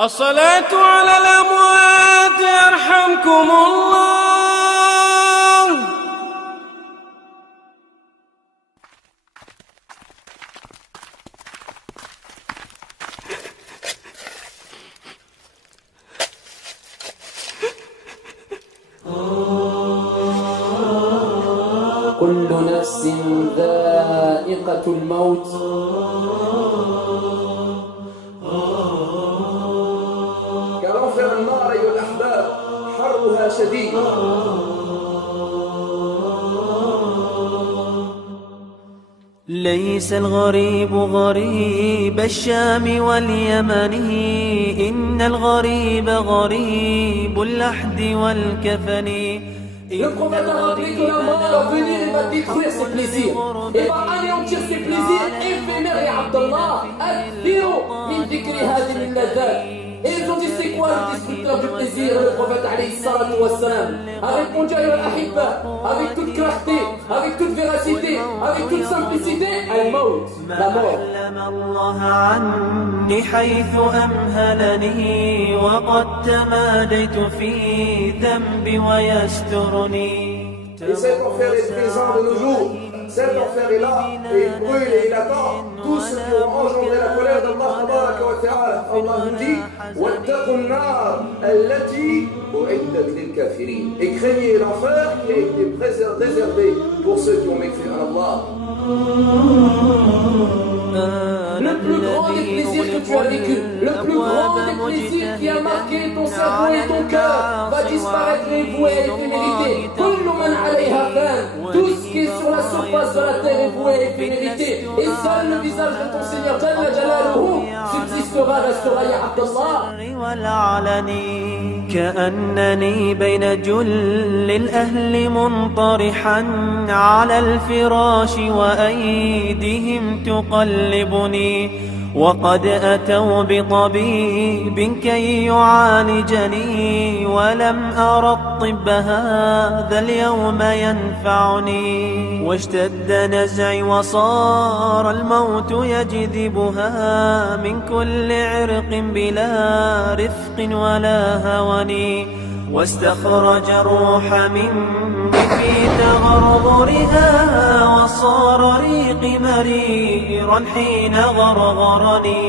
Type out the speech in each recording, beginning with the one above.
الصلاة على الأموات يرحمكم الله. كل نفس ذائقة الموت كرفع النار أيها الأحباب حرها شديد. ليس الغريب غريب الشام واليمن، إن الغريب غريب اللحد والكفن. Le prophète a rappelé que la mort va venir et va détruire ses plaisirs et va anéantir ses plaisirs éphémères. Ya Abdallah, adhiru min dhikri hadhihi al-ladhat. Et ils ont dit c'est quoi le destructeur du plaisir? Le prophète alayhi salatu wassalam a répondu à l'ahibba avec toute clarté, avec toute véracité, avec toute simplicité: al-maut, la mort. الله عني حيث أمهلني وقد تماديت في ذنبي ويسترني. Et cet enfer est présent de nos jours. Cet enfer est là, et il brûle et il attend tous ceux qui ont engendré la colère d'Allah tabaraka wa ta'ala. Allah nous dit: وَاتَّقُوا النَّارَ الَّتِي أُعِدَّتْ لِلْكَافِرِينَ. Et craignez l'enfer qui a été réservé pour ceux qui ont mécru en Allah. Le plus grand des plaisirs que tu as vécu, le plus grand des plaisirs qui a marqué ton cerveau et ton cœur va disparaître et vouer à éphémérité. Tout ce qui est sur la surface de la terre est voué à éphémérité. Et seul le visage de ton Seigneur Jalla Jalaluhu subsistera, restera, ya Abdallah. كأنني بين جل الأهل منطرحا على الفراش وأيديهم تقلبني، وقد أتوا بطبيب كي يعالجني ولم أرى الطب هذا اليوم ينفعني، واشتد نزعي وصار الموت يجذبها من كل عرق بلا رفق ولا هوني، واستخرج الروح مني في تغرغرها وصار ريقي مريرا حين غرغرني،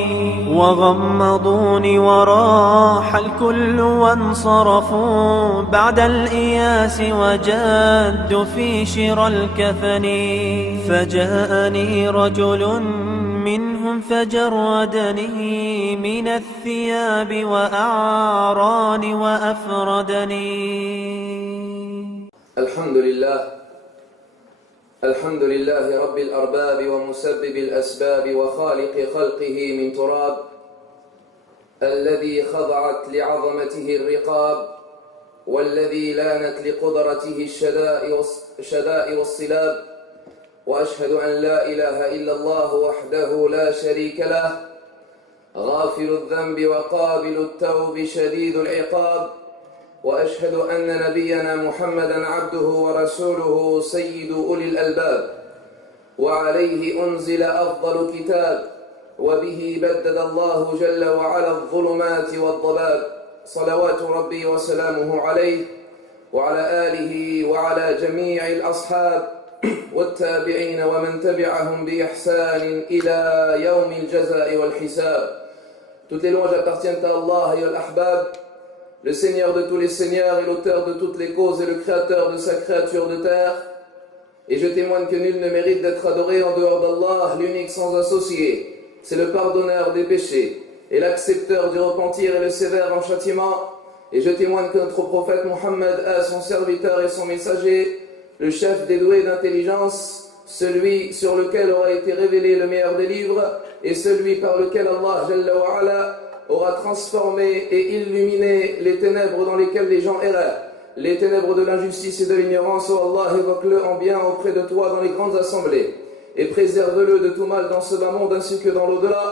وغمضوني وراح الكل وانصرفوا بعد الإياس وجادوا في شرى الكفن، فجاءني رجل منهم فجردني من الثياب وأعراني وأفردني. الحمد لله رب الأرباب ومسبب الأسباب وخالق خلقه من تراب، الذي خضعت لعظمته الرقاب، والذي لانت لقدرته الشداء والصلاب، وأشهد أن لا إله إلا الله وحده لا شريك له، غافل الذنب وقابل التوب شديد العقاب، وأشهد أن نبينا محمدًا عبده ورسوله سيد أولي الألباب، وعليه أنزل أفضل كتاب، وبه بدد الله جل وعلا الظلمات والضباب، صلوات ربي وسلامه عليه وعلى آله وعلى جميع الأصحاب والتابعين ومن تبعهم بإحسان إلى يوم الجزاء والحساب. Toutes les louanges appartiennent à Allah et al-Ahbab, le Seigneur de tous les seigneurs et l'auteur de toutes les causes et le créateur de sa créature de terre. Et je témoigne que nul ne mérite d'être adoré en dehors d'Allah, l'unique sans associé. C'est le pardonneur des péchés et l'accepteur du repentir et le sévère en châtiment. Et je témoigne que notre prophète Mohammed est son serviteur et son messager, le chef des doués d'intelligence, celui sur lequel aura été révélé le meilleur des livres et celui par lequel Allah Jalla wa Ala aura transformé et illuminé les ténèbres dans lesquelles les gens erraient, les ténèbres de l'injustice et de l'ignorance. Oh Allah, évoque-le en bien auprès de toi dans les grandes assemblées et préserve-le de tout mal dans ce bas monde ainsi que dans l'au-delà,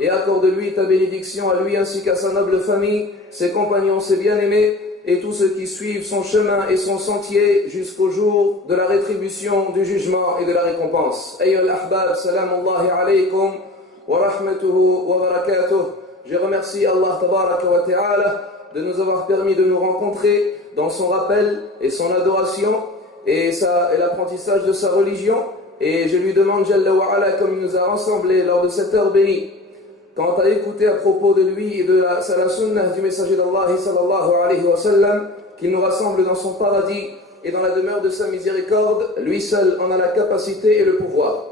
et accorde-lui ta bénédiction à lui ainsi qu'à sa noble famille, ses compagnons, ses bien-aimés et tous ceux qui suivent son chemin et son sentier jusqu'au jour de la rétribution, du jugement et de la récompense. Ayyuhal ahbab, salamullahi alaykum wa rahmatuhu wa barakatuh. Je remercie Allah tabaraka wa ta'ala de nous avoir permis de nous rencontrer dans son rappel et son adoration et l'apprentissage de sa religion. Et je lui demande, Jalla wa ala, comme il nous a rassemblés lors de cette heure bénie, quant à écouter à propos de lui et de la sunnah du messager d'Allah sallallahu alayhi wa sallam, qu'il nous rassemble dans son paradis et dans la demeure de sa miséricorde. Lui seul en a la capacité et le pouvoir.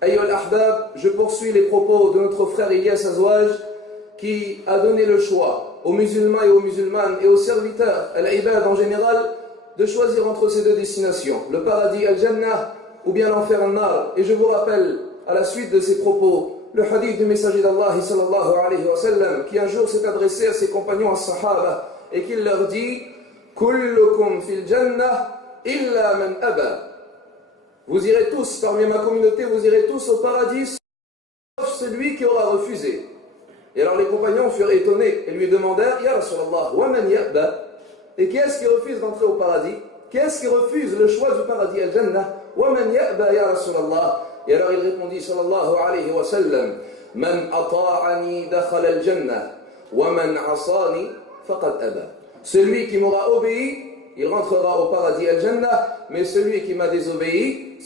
Ayyuha al-ahbab, je poursuis les propos de notre frère Ilyas Azouaj, qui a donné le choix aux musulmans et aux musulmanes et aux serviteurs, à l'ibad en général, de choisir entre ces deux destinations, le paradis al-Jannah ou bien l'enfer al-Nar. Et je vous rappelle, à la suite de ces propos, le hadith du messager d'Allah sallallahu alayhi wa sallam, qui un jour s'est adressé à ses compagnons, à Sahaba, et qu'il leur dit « Kullukum fil Jannah illa man aba » Vous irez tous, parmi ma communauté, vous irez tous au paradis, sauf celui qui aura refusé. Et alors les compagnons furent étonnés et lui demandèrent, Ya Rasulallah, wa man ya'ba? Et qui est-ce qui refuse d'entrer au paradis? Qui est-ce qui refuse le choix du paradis al-Jannah? Wa man ya'ba ya Rasulallah? Et alors il répondit, sallallahu alayhi wa sallam, Man ata'ani dakhala al-Jannah, wa man asani faqad aba. Celui qui m'aura obéi, il rentrera au paradis al-Jannah, mais celui qui m'a désobéi,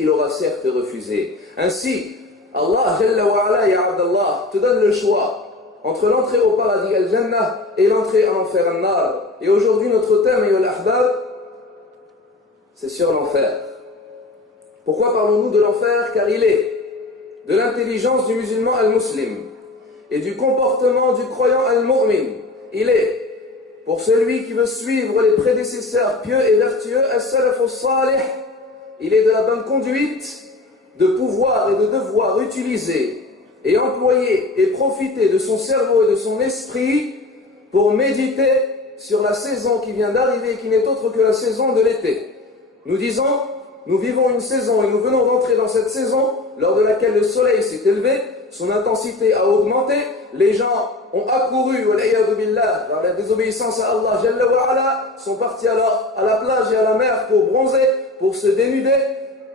il aura certes refusé. Ainsi, Allah Jalla wa ala, ya Abdallah, te donne le choix entre l'entrée au paradis al-Jannah et l'entrée à l'enfer al-Nar. Et aujourd'hui, notre thème, ayyuha al-ahbab, c'est sur l'enfer. Pourquoi parlons-nous de l'enfer? Car il est de l'intelligence du musulman al-muslim et du comportement du croyant al-mu'min. Il est pour celui qui veut suivre les prédécesseurs pieux et vertueux, as-salaf as-salih, il est de la bonne conduite de pouvoir et de devoir utiliser et employer et profiter de son cerveau et de son esprit pour méditer sur la saison qui vient d'arriver, qui n'est autre que la saison de l'été. Nous disons, nous vivons une saison et nous venons d'entrer dans cette saison lors de laquelle le soleil s'est élevé, son intensité a augmenté, les gens ont accouru vers la désobéissance à Allah Jalla wa ala, sont partis alors à la plage et à la mer pour bronzer, pour se dénuder,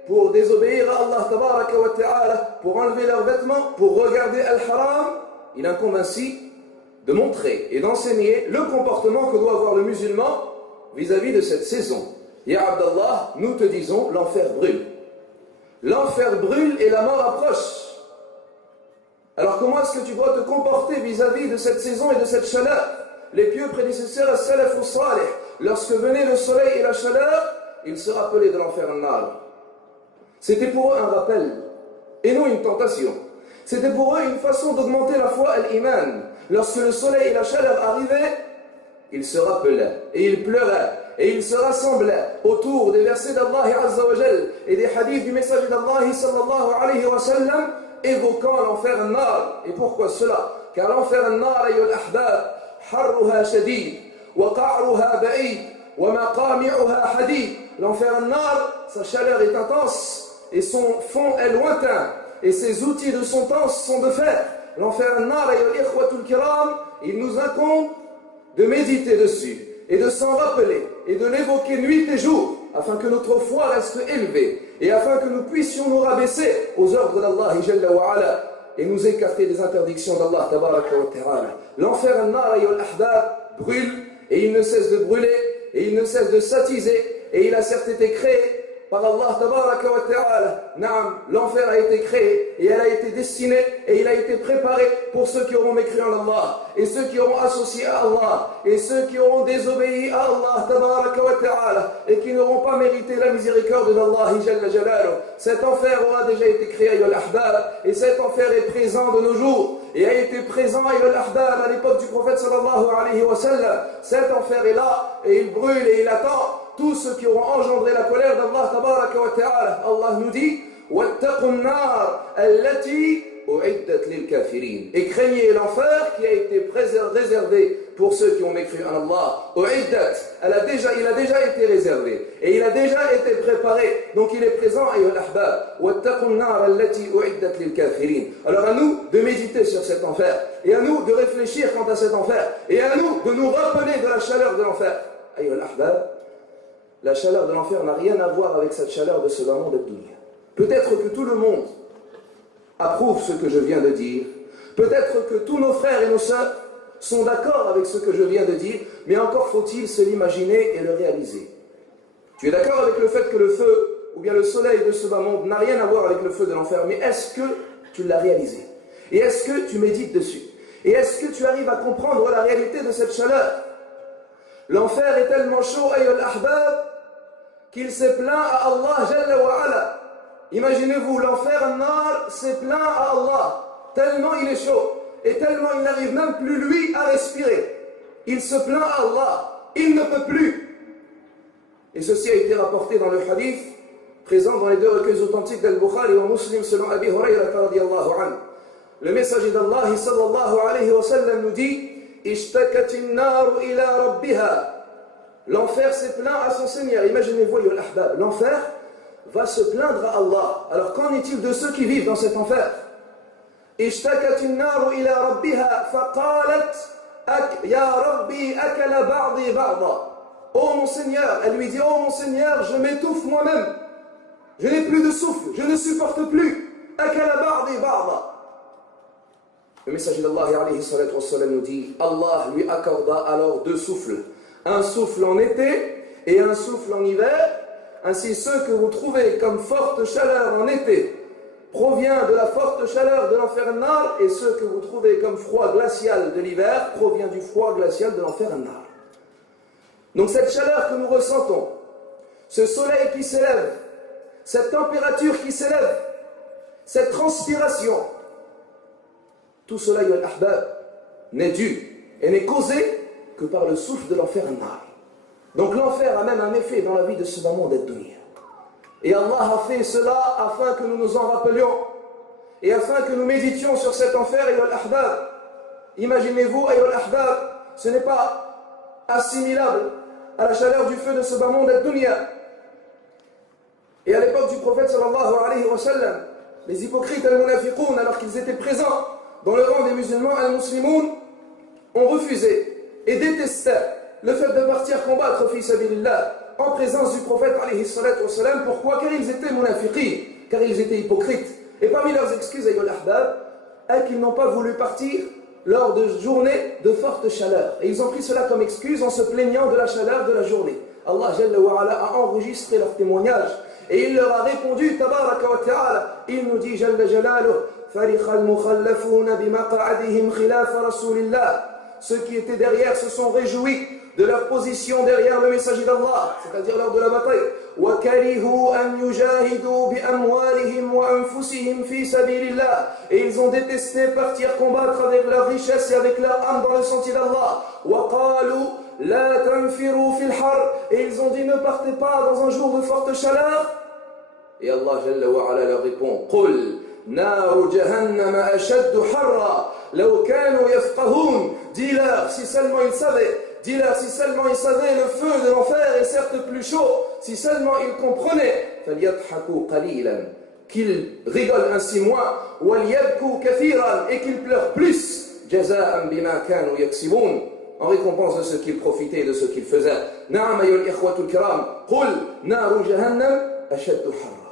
pour désobéir à Allah tabaraka wa ta'ala, pour enlever leurs vêtements, pour regarder al-haram. Il incombe ainsi de montrer et d'enseigner le comportement que doit avoir le musulman vis-à-vis de cette saison. Ya Abdallah, nous te disons, l'enfer brûle. L'enfer brûle et la mort approche. Alors comment est-ce que tu dois te comporter vis-à-vis de cette saison et de cette chaleur? Les pieux prédécesseurs as-salaf as-salih, lorsque venait le soleil et la chaleur, ils se rappelaient de l'enfer al-Nar. C'était pour eux un rappel, et non une tentation. C'était pour eux une façon d'augmenter la foi al-iman. Lorsque le soleil et la chaleur arrivaient, ils se rappelaient, et ils pleuraient, et ils se rassemblaient autour des versets d'Allah Azza wa Jal et des hadiths du messager d'Allah sallallahu alayhi wa sallam, évoquant l'enfer al-Nar. Et pourquoi cela? Car l'enfer al-Nar, ayyuha al-ahbab, harruha shadid, wa qa'ruha ba'id, wa maqami'uha hadid. L'enfer al-Nar, sa chaleur est intense, et son fond est lointain, et ses outils de son temps sont de fer. L'enfer al-Nar, ayyuha al-ikhwatul kiram, il nous incombe de méditer dessus, et de s'en rappeler, et de l'évoquer nuit et jour, afin que notre foi reste élevée, et afin que nous puissions nous rabaisser aux ordres d'Allah Jalla wa ala, et nous écarter des interdictions d'Allah tabaraka wa ta'ala. L'enfer al-Nar, ayyuha al-ahbab, brûle, et il ne cesse de brûler, et il ne cesse de s'attiser, et il a certes été créé par Allah tabaraka wa ta'ala. Naam, l'enfer a été créé, et elle a été destinée, et il a été préparé pour ceux qui auront mécru en Allah, et ceux qui auront associé à Allah, et ceux qui auront désobéi à Allah tabaraka wa ta'ala, et qui n'auront pas mérité la miséricorde d'Allah jalla jalaluh. Cet enfer aura déjà été créé, ayyuha al-ahbab, et cet enfer est présent de nos jours, et a été présent, ayyuha al-ahbab, à l'époque du prophète sallallahu alayhi wa sallam. Cet enfer est là, et il brûle, et il attend tous ceux qui auront engendré la colère d'Allah tabaraka wa ta'ala. Allah nous dit وَاتَّقُوا النَّارَ الَّتِي أُعِدَّتْ لِلْكَافِرِينَ. Et craignez l'enfer qui a été réservé pour ceux qui ont mécru en Allah. أُعِدَّتْ, il a déjà été réservé et il a déjà été préparé, donc il est présent. أيها الأحباب وَاتَّقُوا النَّارَ الَّتِي أُعِدَّتْ لِلْكَافِرِينَ. Alors à nous de méditer sur cet enfer, et à nous de réfléchir quant à cet enfer, et à nous de nous rappeler de la chaleur de l'enfer. أيها الأحباب, la chaleur de l'enfer n'a rien à voir avec cette chaleur de ce monde de dunya. Peut-être que tout le monde approuve ce que je viens de dire. Peut-être que tous nos frères et nos sœurs sont d'accord avec ce que je viens de dire, mais encore faut-il se l'imaginer et le réaliser. Tu es d'accord avec le fait que le feu, ou bien le soleil de ce bas monde, n'a rien à voir avec le feu de l'enfer, mais est-ce que tu l'as réalisé? Et est-ce que tu médites dessus? Et est-ce que tu arrives à comprendre la réalité de cette chaleur? L'enfer est tellement chaud, ayyul ahbab, qu'il s'est plaint à Allah Jalla wa Ala. Imaginez-vous, l'enfer, An-Nar, s'est plaint à Allah, tellement il est chaud, et tellement il n'arrive même plus lui à respirer. Il se plaint à Allah, il ne peut plus. Et ceci a été rapporté dans le hadith, présent dans les deux recueils authentiques d'Al-Bukhari et Muslim selon Abi Hurayra radiyallahu anhu. Le messager d'Allah sallallahu alayhi wa sallam nous dit Ishtakatin naru ila rabbiha. L'enfer s'est plaint à son Seigneur. Imaginez-vous, ya al-ahbab, l'enfer va se plaindre à Allah. Alors qu'en est-il de ceux qui vivent dans cet enfer? Ishtakatin naru ila rabbiha faqalat ya rabbi akala ba'di ba'da. Oh mon Seigneur, elle lui dit, oh mon Seigneur, je m'étouffe moi-même. Je n'ai plus de souffle, je ne supporte plus. Akala ba'di ba'da. Le messager d'Allah nous dit, Allah lui accorda alors deux souffles. Un souffle en été et un souffle en hiver. Ainsi ceux que vous trouvez comme forte chaleur en été provient de la forte chaleur de l'enfer An-Nar, et ceux que vous trouvez comme froid glacial de l'hiver provient du froid glacial de l'enfer An-Nar. Donc cette chaleur que nous ressentons, ce soleil qui s'élève, cette température qui s'élève, cette transpiration, tout cela, ya al-ahbab, n'est dû et n'est causé que par le souffle de l'enfer An-Nar. Donc l'enfer a même un effet dans la vie de ce monde et de dunya. Et Allah a fait cela afin que nous nous en rappelions et afin que nous méditions sur cet enfer, ya al-ahbab. Imaginez-vous, ya al-ahbab, ce n'est pas assimilable à la chaleur du feu de ce bas monde et de dunya. Et à l'époque du prophète sallallahu alayhi wa sallam, les hypocrites al-munafiqoun, alors qu'ils étaient présents dans le rang des musulmans, al-muslimoun, ont refusé et détestaient le fait de partir combattre fi sabilillah en présence du prophète alayhi salatu wa salam. Pourquoi? Car ils étaient munafiqin, car ils étaient hypocrites. Et parmi leurs excuses, ayyul ahbab, est qu'ils n'ont pas voulu partir lors de journées de forte chaleur. Et ils ont pris cela comme excuse en se plaignant de la chaleur de la journée. Allah Jalla wa Ala a enregistré leur témoignage et il leur a répondu, tabaraka wa ta'ala, il nous dit, Jalla Jalaluh, فرح المخلفون بمقعدهم خلاف رسول الله. Ceux qui étaient derrière se sont réjouis de leur position derrière le messager d'Allah, c'est-à-dire lors de la bataille. وَكَرِهُوا أَنْ يُجَاهِدُوا بِأَمْوَالِهِمْ وَأَنفُسِهِمْ فِي سَبِيلِ اللَّهِ. Et ils ont détesté partir combattre avec leur richesse et avec leur âme dans le sentier d'Allah. وَقَالُوا لَا تَنْفِرُوا فِي الْحَرِّ. Et ils ont dit, ne partez pas dans un jour de forte chaleur. Et Allah Jalla wa Ala leur répond, قُلْ نار جهنم أشد حرا لو كانوا يفقهون. Dis-leur si seulement ils savaient, dis-leur si seulement ils savaient, le feu de l'enfer est certes plus chaud, si seulement ils comprenaient. فليضحكوا قليلا, qu'ils rigolent ainsi moins, وليبكوا كثيرا, et qu'ils pleurent plus, جزاء بما كانوا يكسبون, en récompense de ce qu'ils profitaient et de ce qu'ils faisaient. نعم أيها الإخوة الكرام, قل نار جهنم أشد حرا.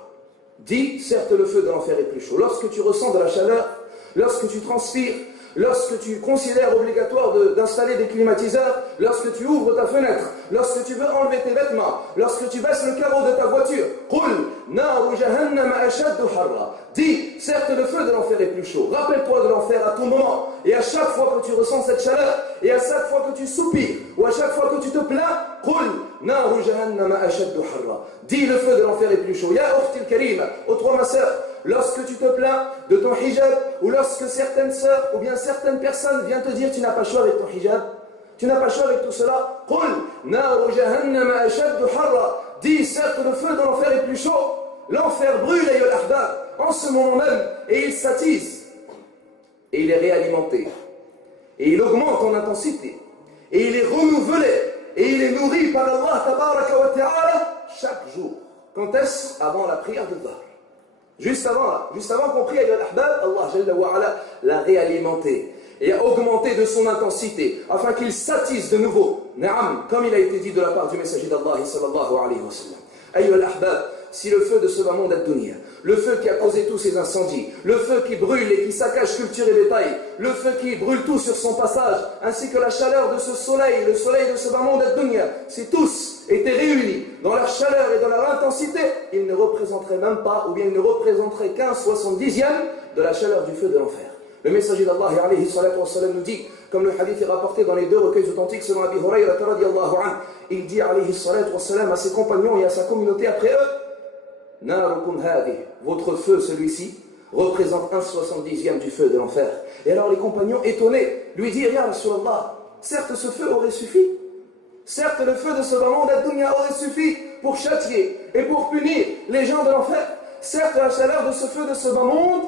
Dis, certes le feu de l'enfer est plus chaud. Lorsque tu ressens de la chaleur, lorsque tu transpires, lorsque tu considères obligatoire d'installer des climatiseurs, lorsque tu ouvres ta fenêtre, lorsque tu veux enlever tes vêtements, lorsque tu baisses le carreau de ta voiture, dis, certes le feu de l'enfer est plus chaud. Rappelle-toi de l'enfer à tout moment, et à chaque fois que tu ressens cette chaleur, et à chaque fois que tu soupires, ou à chaque fois que tu te plains, dis, le feu de l'enfer est plus chaud. Ya ukhtil karima, ô toi ma sœur, lorsque tu te plains de ton hijab, ou lorsque certaines sœurs ou bien certaines personnes viennent te dire tu n'as pas chaud avec ton hijab, tu n'as pas chaud avec tout cela, dis, certes le feu de l'enfer est plus chaud. L'enfer brûle, ayyul ahbab, en ce moment même, et il s'attise, et il est réalimenté, et il augmente en intensité, et il est renouvelé, et il est nourri par Allah tabaraka wa ta'ala chaque jour. Quand est-ce? Avant la prière de Dhuhr. Juste avant qu'on prie, ayyuhal ahbab, Allah Jalla wa Ala l'a réalimenté et a augmenté de son intensité afin qu'il s'attise de nouveau. Naam, comme il a été dit de la part du messager d'Allah sallallahu alayhi wa sallam. Ayyuhal ahbab, si le feu de ce bas monde ad-dunya, le feu qui a causé tous ces incendies, le feu qui brûle et qui saccage culture et bétail, le feu qui brûle tout sur son passage, ainsi que la chaleur de ce soleil, le soleil de ce bas monde ad-dunya, si tous étaient réunis dans leur chaleur et dans leur intensité, ils ne représenteraient même pas, ou bien ils ne représenteraient qu'un 70e de la chaleur du feu de l'enfer. Le messager d'Allah alayhi salatu wa salam nous dit, comme le hadith est rapporté dans les deux recueils authentiques selon Abi Hurayra radiyallahu anhu, il dit alayhi salatu wa salam à ses compagnons et à sa communauté après eux, Narukum hadih, votre feu celui-ci représente un 70e du feu de l'enfer. Et alors les compagnons étonnés lui dirent, Ya Rasulallah, certes ce feu aurait suffi, certes le feu de ce bas monde ad-dunya aurait suffi pour châtier et pour punir les gens de l'enfer, certes la chaleur de ce feu de ce bas monde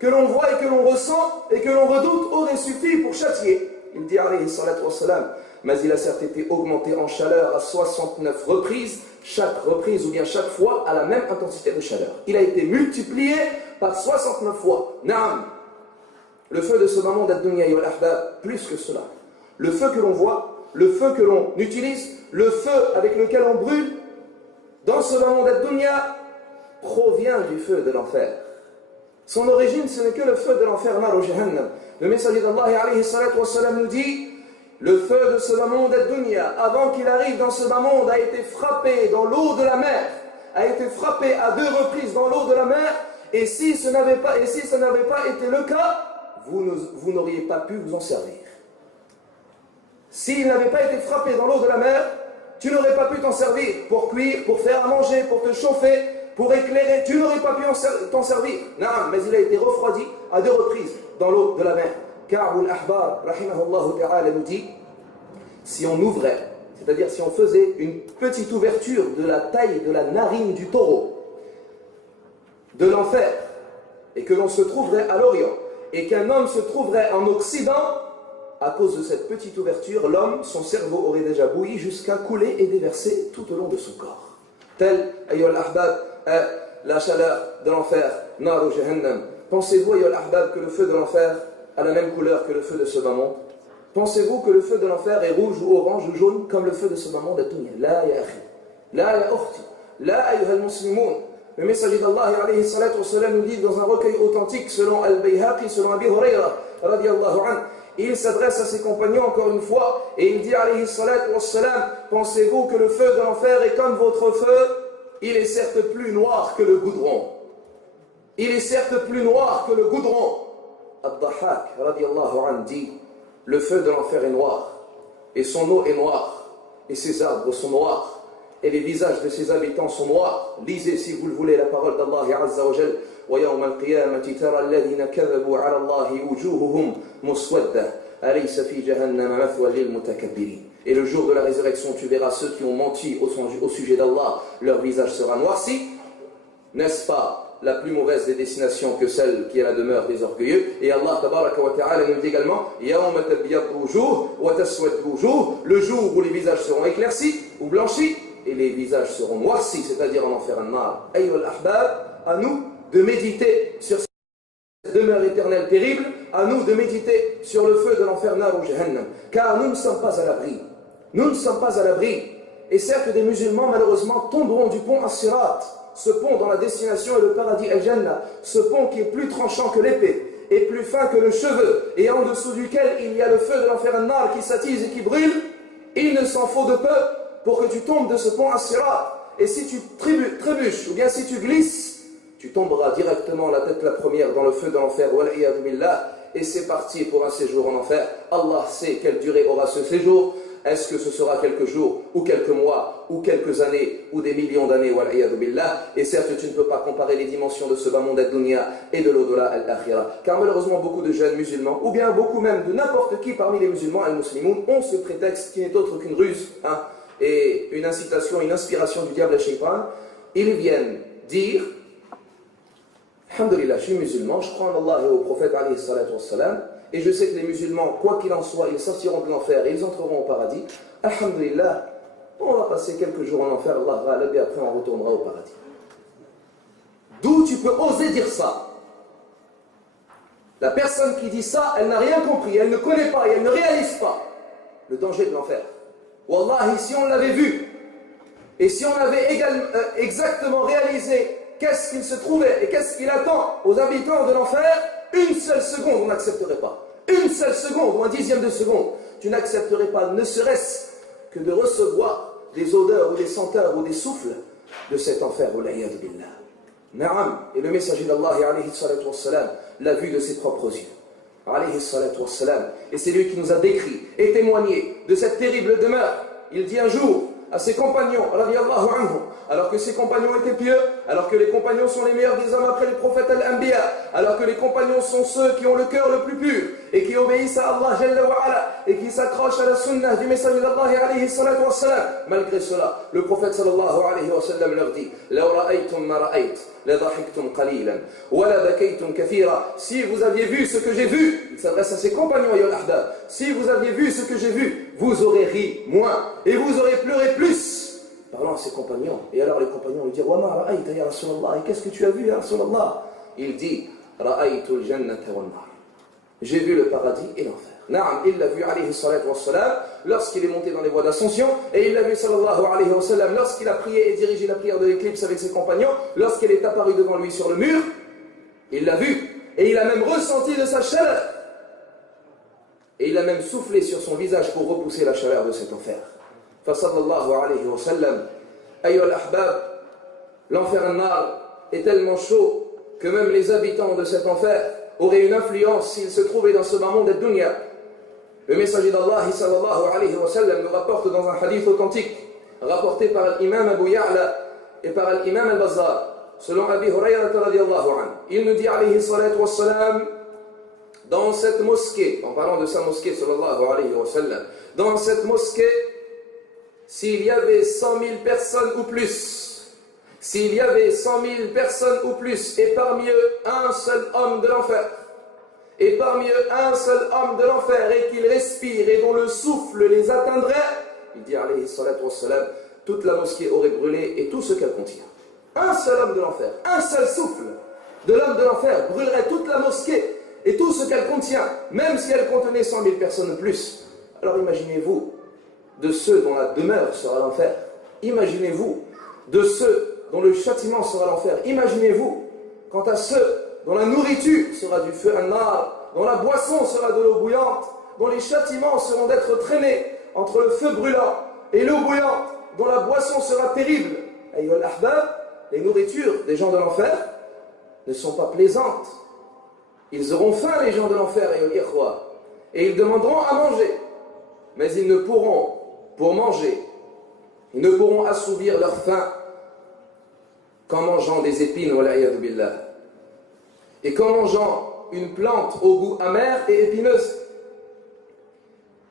que l'on voit et que l'on ressent et que l'on redoute aurait suffi pour châtier. Il dit alayhi salatu wa salam, mais il a certes été augmenté en chaleur à 69 reprises, chaque reprise ou bien chaque fois à la même intensité de chaleur. Il a été multiplié par 69 fois. Naam, le feu de ce bas monde ad-dunya wal ahbab, plus que cela. Le feu que l'on voit, le feu que l'on utilise, le feu avec lequel on brûle, dans ce bas monde ad-dunya, provient du feu de l'enfer. Son origine, ce n'est que le feu de l'enfer, nar ou jahannam. Le messager d'Allah alayhi salatu wa salam nous dit, le feu de ce bas monde ad-dunya, avant qu'il arrive dans ce bas monde, a été frappé dans l'eau de la mer, a été frappé à 2 reprises dans l'eau de la mer, et si ce n'avait pas été le cas, vous n'auriez pas pu vous en servir. S'il n'avait pas été frappé dans l'eau de la mer, tu n'aurais pas pu t'en servir pour cuire, pour faire à manger, pour te chauffer, pour éclairer, tu n'aurais pas pu t'en servir. Non, mais il a été refroidi à 2 reprises dans l'eau de la mer. Ka'b al-Ahbar, rahimahullah ta'ala, nous dit, si on ouvrait, c'est-à-dire si on faisait une petite ouverture de la taille de la narine du taureau, de l'enfer, et que l'on se trouverait à l'Orient, et qu'un homme se trouverait en Occident, à cause de cette petite ouverture, l'homme, son cerveau aurait déjà bouilli jusqu'à couler et déverser tout au long de son corps. Tel, ayyuhal ahbab, est la chaleur de l'enfer, nar ou jahannam. Pensez-vous, ayyuhal ahbab, que le feu de l'enfer a la même couleur que le feu de ce bas monde? Pensez-vous que le feu de l'enfer est rouge ou orange ou jaune comme le feu de ce bas monde ad-dunya? La ya akhi, la ya ukhti, la ayyuhal muslimoun. Le messager d'Allah alayhi salatu wa salam nous dit dans un recueil authentique selon Al-Bayhaqi, selon Abi Hurayra radiyallahu anhu, il s'adresse à ses compagnons encore une fois et il dit alayhi salatu wa salam, pensez-vous que le feu de l'enfer est comme votre feu? Il est certes plus noir que le goudron. Il est certes plus noir que le goudron. Ad-Dahhak radiyallahu anhu dit, le feu de l'enfer est noir et son eau est noire et ses arbres sont noirs et les visages de ses habitants sont noirs. Lisez si vous le voulez la parole d'Allah Azza wa Jal. وَيَوْمَ الْقِيَامَةِ تَرَى الَّذِينَ كَذَبُوا عَلَى اللَّهِ وُجُوهُهُمْ مُسْوَدَّةٌ أَلَيْسَ فِي جَهَنَّمَ مَثْوًى لِلْمُتَكَبِّرِينَ. Et le jour de la résurrection, tu verras ceux qui ont menti au sujet d'Allah, leur visage sera noirci. N'est-ce pas la plus mauvaise des destinations que celle qui est la demeure des orgueilleux? Et Allah tabaraka wa ta'ala nous dit également, يَوْمَ تَبْيَضُّ وُجُوهٌ وَتَسْوَدُّ وُجُوهٌ, le jour où les visages seront éclaircis ou blanchis et les visages seront noircis, c'est-à-dire en enfer an-nar. Ayyuhal ahbab, à nous de méditer sur cette demeure éternelle terrible, à nous de méditer sur le feu de l'enfer nar ou jahannam, car nous ne sommes pas à l'abri. Nous ne sommes pas à l'abri. Et certes, des musulmans, malheureusement, tomberont du pont As-Sirat, ce pont dans la destination et le paradis Al-Jannah, ce pont qui est plus tranchant que l'épée et plus fin que le cheveu, et en dessous duquel il y a le feu de l'enfer an-nar qui s'attise et qui brûle. Il ne s'en faut de peu pour que tu tombes de ce pont As-Sirat. Et si tu trébuches, ou bien si tu glisses, tu tomberas directement la tête la première dans le feu de l'enfer, et c'est parti pour un séjour en enfer. Allah sait quelle durée aura ce séjour. Est-ce que ce sera quelques jours, ou quelques mois, ou quelques années, ou des millions d'années, et certes tu ne peux pas comparer les dimensions de ce bas monde ad-dunya et de l'au-delà al-akhira. Car malheureusement beaucoup de jeunes musulmans, ou bien beaucoup même de n'importe qui parmi les musulmans al-muslimoun, ont ce prétexte qui n'est autre qu'une ruse, et une incitation, une inspiration du diable al-shaytan. Ils viennent dire, alhamdulillah, je suis musulman, je crois en Allah et au prophète alayhi salatu wassalam, et je sais que les musulmans, quoi qu'il en soit, ils sortiront de l'enfer et ils entreront au paradis. Alhamdulillah, on va passer quelques jours en enfer, Allah va aller, et après on retournera au paradis. D'où tu peux oser dire ça? La personne qui dit ça, elle n'a rien compris, elle ne connaît pas et elle ne réalise pas le danger de l'enfer. Wallahi, si on l'avait vu, Et si on avait exactement réalisé qu'est-ce qu'il se trouvait et qu'est-ce qu'il attend aux habitants de l'enfer, une seule seconde, on n'accepterait pas. Une seule seconde ou un dixième de seconde, tu n'accepterais pas, ne serait-ce que de recevoir des odeurs ou des senteurs ou des souffles de cet enfer. Na'am. Et le messager d'Allah l'a vu de ses propres yeux. Et c'est lui qui nous a décrit et témoigné de cette terrible demeure. Il dit un jour à ses compagnons, alors que ses compagnons étaient pieux, alors que les compagnons sont les meilleurs des hommes après les prophètes al-Anbiya, alors que les compagnons sont ceux qui ont le cœur le plus pur et qui obéissent à Allah Jalla wa Ala et qui s'accrochent à la sunnah du messager d'Allah alayhi salatu wa salam. Malgré cela, le prophète sallallahu alayhi wa sallam leur dit: "Law ra'aytum ma ra'ayt, la dhahiktum qalilan, wa la bakaytum kathira." Si vous aviez vu ce que j'ai vu, il s'adresse à ses compagnons, ya al-ahbab, si vous aviez vu ce que j'ai vu, vous aurez ri moins et vous aurez pleuré plus. Parlant à ses compagnons, et alors les compagnons lui disent: "Wa ma ra'ayta ya Rasulallah, et qu'est-ce que tu as vu ya Rasulallah?" Il dit: "Ra'aytul jannata wan nar." J'ai vu le paradis et l'enfer. Naam, il l'a vu alayhi salatu wa salam lorsqu'il est monté dans les voies d'ascension, et il l'a vu sallallahu alayhi wa sallam lorsqu'il a prié et dirigé la prière de l'éclipse avec ses compagnons, lorsqu'elle est apparue devant lui sur le mur, il l'a vu, et il a même ressenti de sa chaleur, et il a même soufflé sur son visage pour repousser la chaleur de cet enfer. Fasallallahu alayhi wa sallam, ayyuha al-ahbab, l'enfer an-nar est tellement chaud que même les habitants de cet enfer auraient une influence s'ils se trouvaient dans ce monde de dunya. Le messager d'Allah sallallahu alayhi wa sallam nous rapporte dans un hadith authentique rapporté par l'imam Abu Ya'la et par l'imam al-Bazzar selon Abi Hurayrata radiyallahu anhu. Il nous dit alayhi salatu wa salam, dans cette mosquée, en parlant de sa mosquée sallallahu alayhi wa sallam, dans cette mosquée, s'il y avait 100 000 personnes ou plus, s'il y avait 100 000 personnes ou plus, et parmi eux un seul homme de l'enfer, et parmi eux un seul homme de l'enfer, et qu'il respire et dont le souffle les atteindrait, il dit alayhi salatu wassalam, toute la mosquée aurait brûlé et tout ce qu'elle contient. Un seul homme de l'enfer, un seul souffle de l'homme de l'enfer brûlerait toute la mosquée et tout ce qu'elle contient, même si elle contenait 100 000 personnes ou plus. Alors imaginez-vous de ceux dont la demeure sera l'enfer. Imaginez-vous de ceux dont le châtiment sera l'enfer. Imaginez-vous quant à ceux dont la nourriture sera du feu an-nar, dont la boisson sera de l'eau bouillante, dont les châtiments seront d'être traînés entre le feu brûlant et l'eau bouillante, dont la boisson sera terrible. Ayyuha al-ahbab, les nourritures des gens de l'enfer ne sont pas plaisantes. Ils auront faim, les gens de l'enfer, et ils demanderont à manger, mais ils ne pourront, pour manger, ils ne pourront assouvir leur faim qu'en mangeant des épines, wala'iyadu billah, et qu'en mangeant une plante au goût amer et épineuse.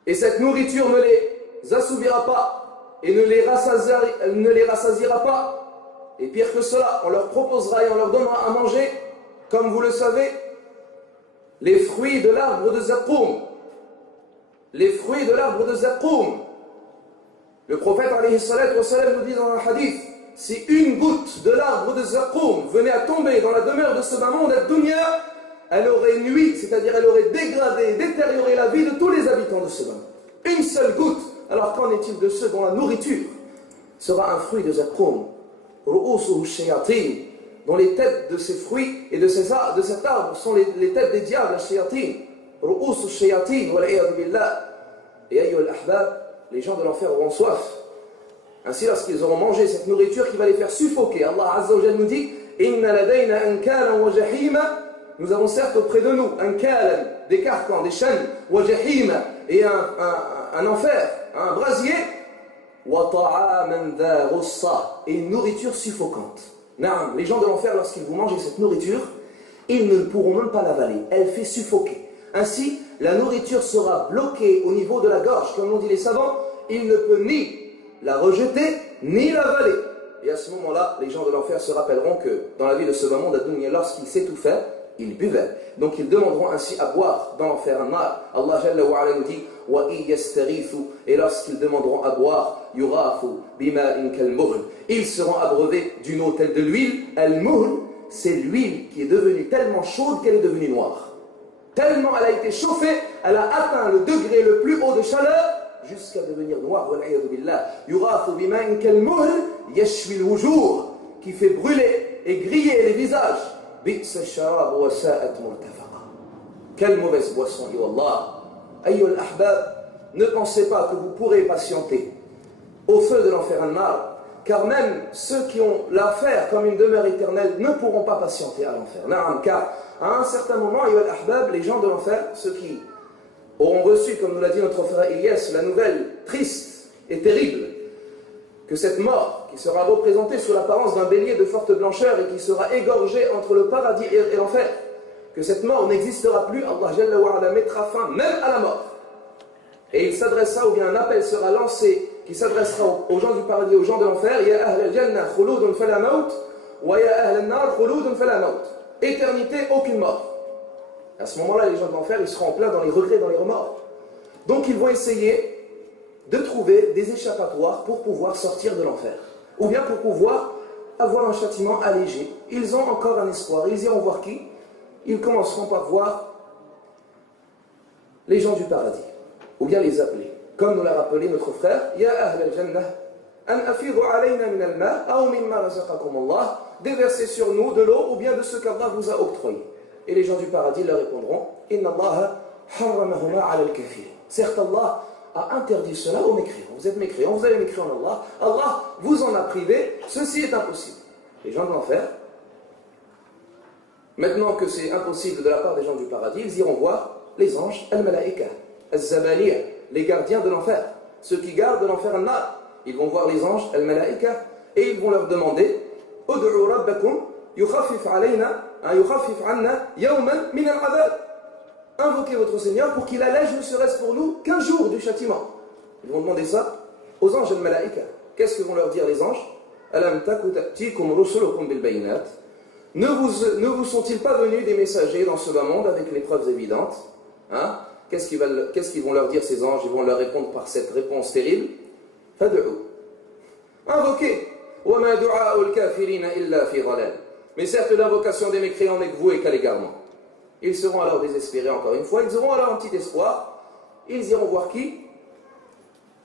Et cette nourriture ne les assouvira pas et ne les rassasiera pas. Et pire que cela, on leur proposera et on leur donnera à manger, comme vous le savez, les fruits de l'arbre de Zaqqum. Les fruits de l'arbre de Zaqqum. Le prophète alayhi salatu wa salam nous dit dans un hadith, si une goutte de l'arbre de Zaqqum venait à tomber dans la demeure de ce bas monde ad-dunya, elle aurait nui, c'est-à-dire elle aurait dégradé, détérioré la vie de tous les habitants de ce bas monde. Une seule goutte. Alors qu'en est-il de ceux dont la nourriture sera un fruit de Zaqqum, ru'usuhu shayatin, dont les têtes de ces fruits et de cet arbre sont les têtes des diables, shayatin, ru'usuhu shayatin, wal'iyadu billah. Et ayyuha al-ahbab, les gens de l'enfer auront soif. Ainsi, lorsqu'ils auront mangé cette nourriture qui va les faire suffoquer, Allah Azza wa Jalla nous dit, inna ladayna ankalan wa jahima, nous avons certes auprès de nous ankalan, des carcans, des chaînes, wa jahima, et un enfer, un brasier, wa ta'aman dha ghussa, et une nourriture suffocante. Naam, les gens de l'enfer, lorsqu'ils vont manger cette nourriture, ils ne pourront même pas l'avaler, elle fait suffoquer. Ainsi, la nourriture sera bloquée au niveau de la gorge, comme l'ont dit les savants, il ne peut ni la rejeter, ni l'avaler. Et à ce moment-là, les gens de l'enfer se rappelleront que dans la vie de ce bas monde, lorsqu'ils s'étouffaient, ils buvaient. Donc ils demanderont ainsi à boire dans l'enfer an-nar. Allah Jalla wa Ala nous dit, wa yastaghithu, et lorsqu'ils demanderont à boire, yurafu bima'in kal-muhl, ils seront abreuvés d'une eau telle de l'huile. Al-muhl, c'est l'huile qui est devenue tellement chaude qu'elle est devenue noire. Tellement elle a été chauffée, elle a atteint le degré le plus haut de chaleur, jusqu'à devenir noir. Yughathu bima'in kalmuhl yashwi al-wujuh, qui fait brûler et griller les visages. Bi'sa ash-sharab wa sa'at murtafaqa. Quelle mauvaise boisson, ya Allah. Ayyuha al-ahbab, ne pensez pas que vous pourrez patienter au feu de l'enfer an-nar, car même ceux qui ont l'enfer comme une demeure éternelle ne pourront pas patienter à l'enfer. Car à un certain moment, ayyuha al-ahbab, les gens de l'enfer, ceux qui auront reçu, comme nous l'a dit notre frère Ilyas, la nouvelle triste et terrible, que cette mort, qui sera représentée sous l'apparence d'un bélier de forte blancheur et qui sera égorgé entre le paradis et l'enfer, que cette mort n'existera plus, Allah Jalla wa Ala mettra fin même à la mort. Et il s'adressera, ou bien un appel sera lancé, qui s'adressera aux gens du paradis, aux gens de l'enfer, Ya ahl al-jannah khuludun fala maut, wa ya ahl al-nar khuludun fala maut. Éternité, aucune mort. À ce moment-là, les gens de l'enfer, ils seront en plein dans les regrets, dans les remords. Donc ils vont essayer de trouver des échappatoires pour pouvoir sortir de l'enfer. Ou bien pour pouvoir avoir un châtiment allégé. Ils ont encore un espoir. Ils iront voir qui? Ils commenceront par voir les gens du paradis. Ou bien les appeler. Comme nous l'a rappelé notre frère, Ya ahl al-jannah, an afidu alayna min al-ma, aw mimma razaqakum Allah, déversez sur nous de l'eau ou bien de ce qu'Allah vous a octroyé. Et les gens du paradis leur répondront, Inna Allah harramahuma ala al-kafir. Certes, Allah a interdit cela aux mécréants. Vous êtes mécréants, vous allez mécréer en Allah. Allah vous en a privé, ceci est impossible. Les gens de l'enfer, maintenant que c'est impossible de la part des gens du paradis, ils iront voir les anges, al-malaika, al-zabaniya, les gardiens de l'enfer, ceux qui gardent l'enfer al-nar. Ils vont voir les anges, al-malaika, et ils vont leur demander, Ud'u rabbakum yukhaffif alayna, yukhaffif anna yawman min al-adab. Invoquez votre Seigneur pour qu'il allège ne serait-ce pour nous qu'un jour du châtiment. Ils vont demander ça aux anges al-malaika. Qu'est-ce que vont leur dire les anges? Alam taku ta'tikum rusulukum bil bayinat. Ne vous sont-ils pas venus des messagers dans ce bas monde avec les preuves évidentes? Hein? Qu'est-ce qu'ils vont leur dire ces anges? Ils vont leur répondre par cette réponse terrible. Fad'u. Invoquez. Wa ma du'a'ul kafirina illa fi dhalal. Mais certes, l'invocation des mécréants n'est vouée qu'à l'égarement. Ils seront alors désespérés encore une fois. Ils auront alors un petit espoir. Ils iront voir qui?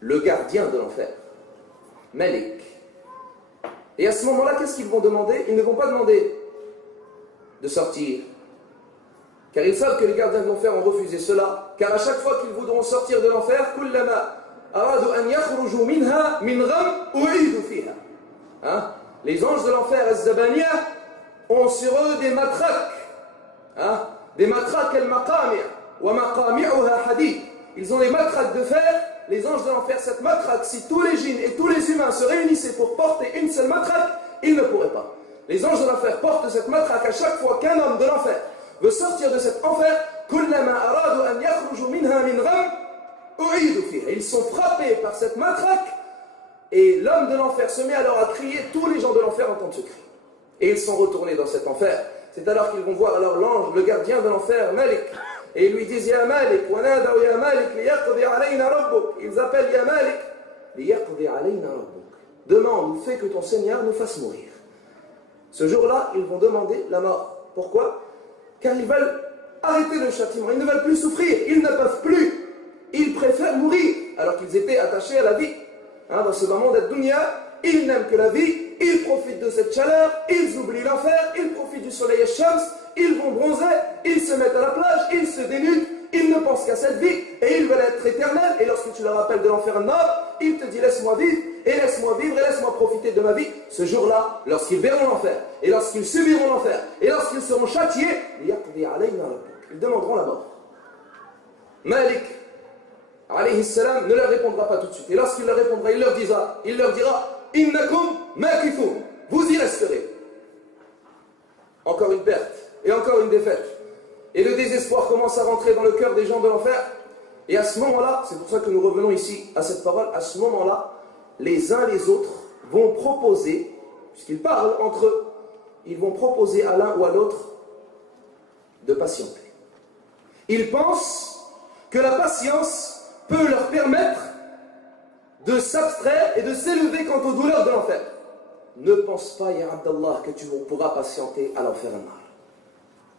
Le gardien de l'enfer, Malik. Et à ce moment-là, qu'est-ce qu'ils vont demander? Ils ne vont pas demander de sortir, car ils savent que les gardiens de l'enfer ont refusé cela, car à chaque fois qu'ils voudront sortir de l'enfer, les anges de l'enfer, az-zabaniya, ont sur eux des matraques, des matraques al-maqami' wa maqami'uha hadid. Ils ont des matraques de fer. Les anges de l'enfer, cette matraque, si tous les djinns et tous les humains se réunissaient pour porter une seule matraque, ils ne pourraient pas. Les anges de l'enfer portent cette matraque à chaque fois qu'un homme de l'enfer veut sortir de cet enfer. Ils sont frappés par cette matraque et l'homme de l'enfer se met alors à crier. Tous les gens de l'enfer entendent ce cri et ils sont retournés dans cet enfer. C'est alors qu'ils vont voir alors l'ange, le gardien de l'enfer, Malik. Et ils lui disent Ya Malik, wanadaw Ya Malik, liyaqdi alayna rabbuk. Ils appellent Ya Malik, liyaqdi alayna rabbuk. Demande ou fais que ton Seigneur nous fasse mourir. Ce jour-là, ils vont demander la mort. Pourquoi? Car ils veulent arrêter le châtiment. Ils ne veulent plus souffrir. Ils ne peuvent plus. Ils préfèrent mourir alors qu'ils étaient attachés à la vie. Dans ce monde ad-dunya, ils n'aiment que la vie. Ils profitent de cette chaleur. Ils oublient l'enfer. Ils profitent du soleil et shams. Ils vont bronzer, ils se mettent à la plage, ils se dénudent, ils ne pensent qu'à cette vie et ils veulent être éternels. Et lorsque tu leur rappelles de l'enfer nord, ils te disent laisse-moi vivre et laisse-moi vivre et laisse-moi profiter de ma vie. Ce jour-là, lorsqu'ils verront l'enfer et lorsqu'ils subiront l'enfer et lorsqu'ils seront châtiés, ils demanderont la mort. Malik, alayhi salam, ne leur répondra pas tout de suite. Et lorsqu'il leur répondra, il leur dira Innakum makithun, vous y resterez. Encore une perte. Et encore une défaite. Et le désespoir commence à rentrer dans le cœur des gens de l'enfer. Et à ce moment-là, c'est pour ça que nous revenons ici à cette parole, à ce moment-là, les uns les autres vont proposer, puisqu'ils parlent entre eux, ils vont proposer à l'un ou à l'autre de patienter. Ils pensent que la patience peut leur permettre de s'abstraire et de s'élever quant aux douleurs de l'enfer. Ne pense pas, Ya Abdallah, que tu pourras patienter à l'enfer al-nar.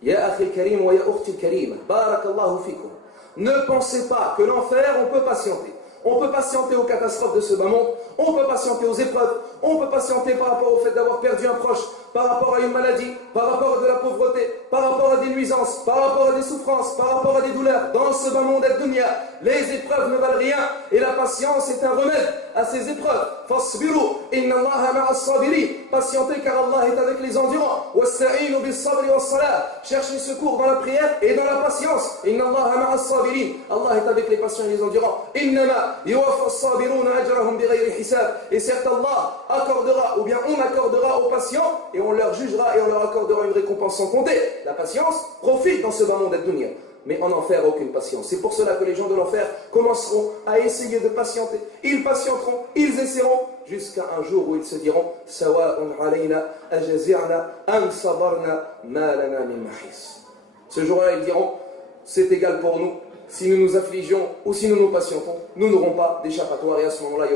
Ya akhi al-karim wa ya ukhti al-karima, barakallahu fikum. Ne pensez pas que l'enfer, on peut patienter. On peut patienter aux catastrophes de ce bas monde, on peut patienter aux épreuves, on peut patienter par rapport au fait d'avoir perdu un proche, par rapport à une maladie, par rapport à de la pauvreté, par rapport à des nuisances, par rapport à des souffrances, par rapport à des douleurs. Dans ce bas monde ad-dunya, les épreuves ne valent rien et la patience est un remède à ces épreuves. Fasbiru, inna Allaha ma'as sabirin. Patientez car Allah est avec les endurants. Wasta'inu bis sabri was salah. Cherchez secours dans la prière et dans la patience. Inna Allaha ma'as sabirin. Allah est avec les patients et les endurants. Innama yuwaffa as-sabiruna ajrahum bighayri hisab. Et certes Allah accordera, ou bien on accordera aux patients et on leur jugera et on leur accordera une récompense sans compter. La patience profite dans ce bas monde ad-dunya. Mais en enfer, aucune patience. C'est pour cela que les gens de l'enfer commenceront à essayer de patienter. Ils patienteront, ils essaieront, jusqu'à un jour où ils se diront « Sawa'un alayna ajazi'na am sabarna ma lana min mahis » Ce jour-là, ils diront « C'est égal pour nous, si nous nous affligeons ou si nous nous patientons, nous n'aurons pas d'échappatoire. » Et à ce moment-là,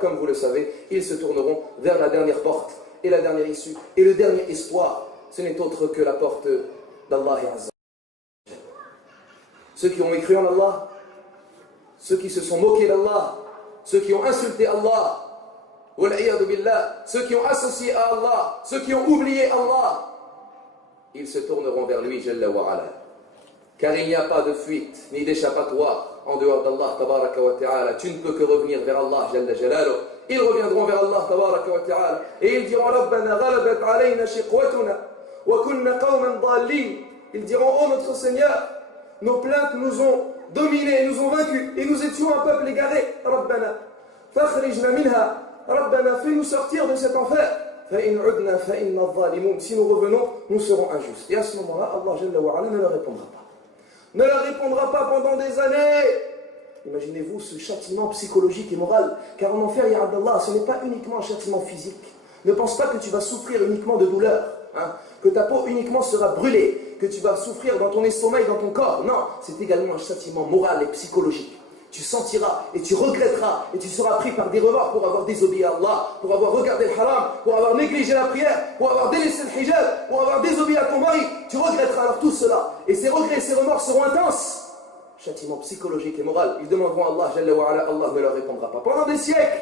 comme vous le savez, ils se tourneront vers la dernière porte et la dernière issue. Et le dernier espoir, ce n'est autre que la porte d'Allah Azza. Ceux qui ont mécru en Allah, ceux qui se sont moqués d'Allah, ceux qui ont insulté Allah, ceux qui ont associé à Allah, ceux qui ont oublié Allah, ils se tourneront vers lui, Jalla wa Ala. Car il n'y a pas de fuite, ni d'échappatoire en dehors d'Allah, Tabaraka wa Ta'ala. Tu ne peux que revenir vers Allah, Jalla Jalaluh. Ils reviendront vers Allah, Tabaraka wa Ta'ala, et ils diront, Rabbana ghalabat alayna shiqwatuna, wa kunna qawman dallin. Ils diront, oh notre Seigneur, nos plaintes nous ont dominés, nous ont vaincus, et nous étions un peuple égaré. Rabbana, fakhrijna minha. Rabbana, fais-nous sortir de cet enfer. Fa'in udna fa'inna adh-dhalimun. Si nous revenons, nous serons injustes. Et à ce moment-là, Allah Jalla wa Ala ne leur répondra pas. Ne leur répondra pas pendant des années. Imaginez-vous ce châtiment psychologique et moral. Car en enfer, ya Abdallah, ce n'est pas uniquement un châtiment physique. Ne pense pas que tu vas souffrir uniquement de douleur. Que ta peau uniquement sera brûlée, que tu vas souffrir dans ton estomac et dans ton corps. Non, c'est également un châtiment moral et psychologique. Tu sentiras et tu regretteras et tu seras pris par des remords pour avoir désobéi à Allah, pour avoir regardé le haram, pour avoir négligé la prière, pour avoir délaissé le hijab, pour avoir désobéi à ton mari. Tu regretteras alors tout cela. Et ces regrets et ces remords seront intenses. Châtiment psychologique et moral. Ils demanderont à Allah, Jalla wa Ala, Allah ne leur répondra pas. Pendant des siècles.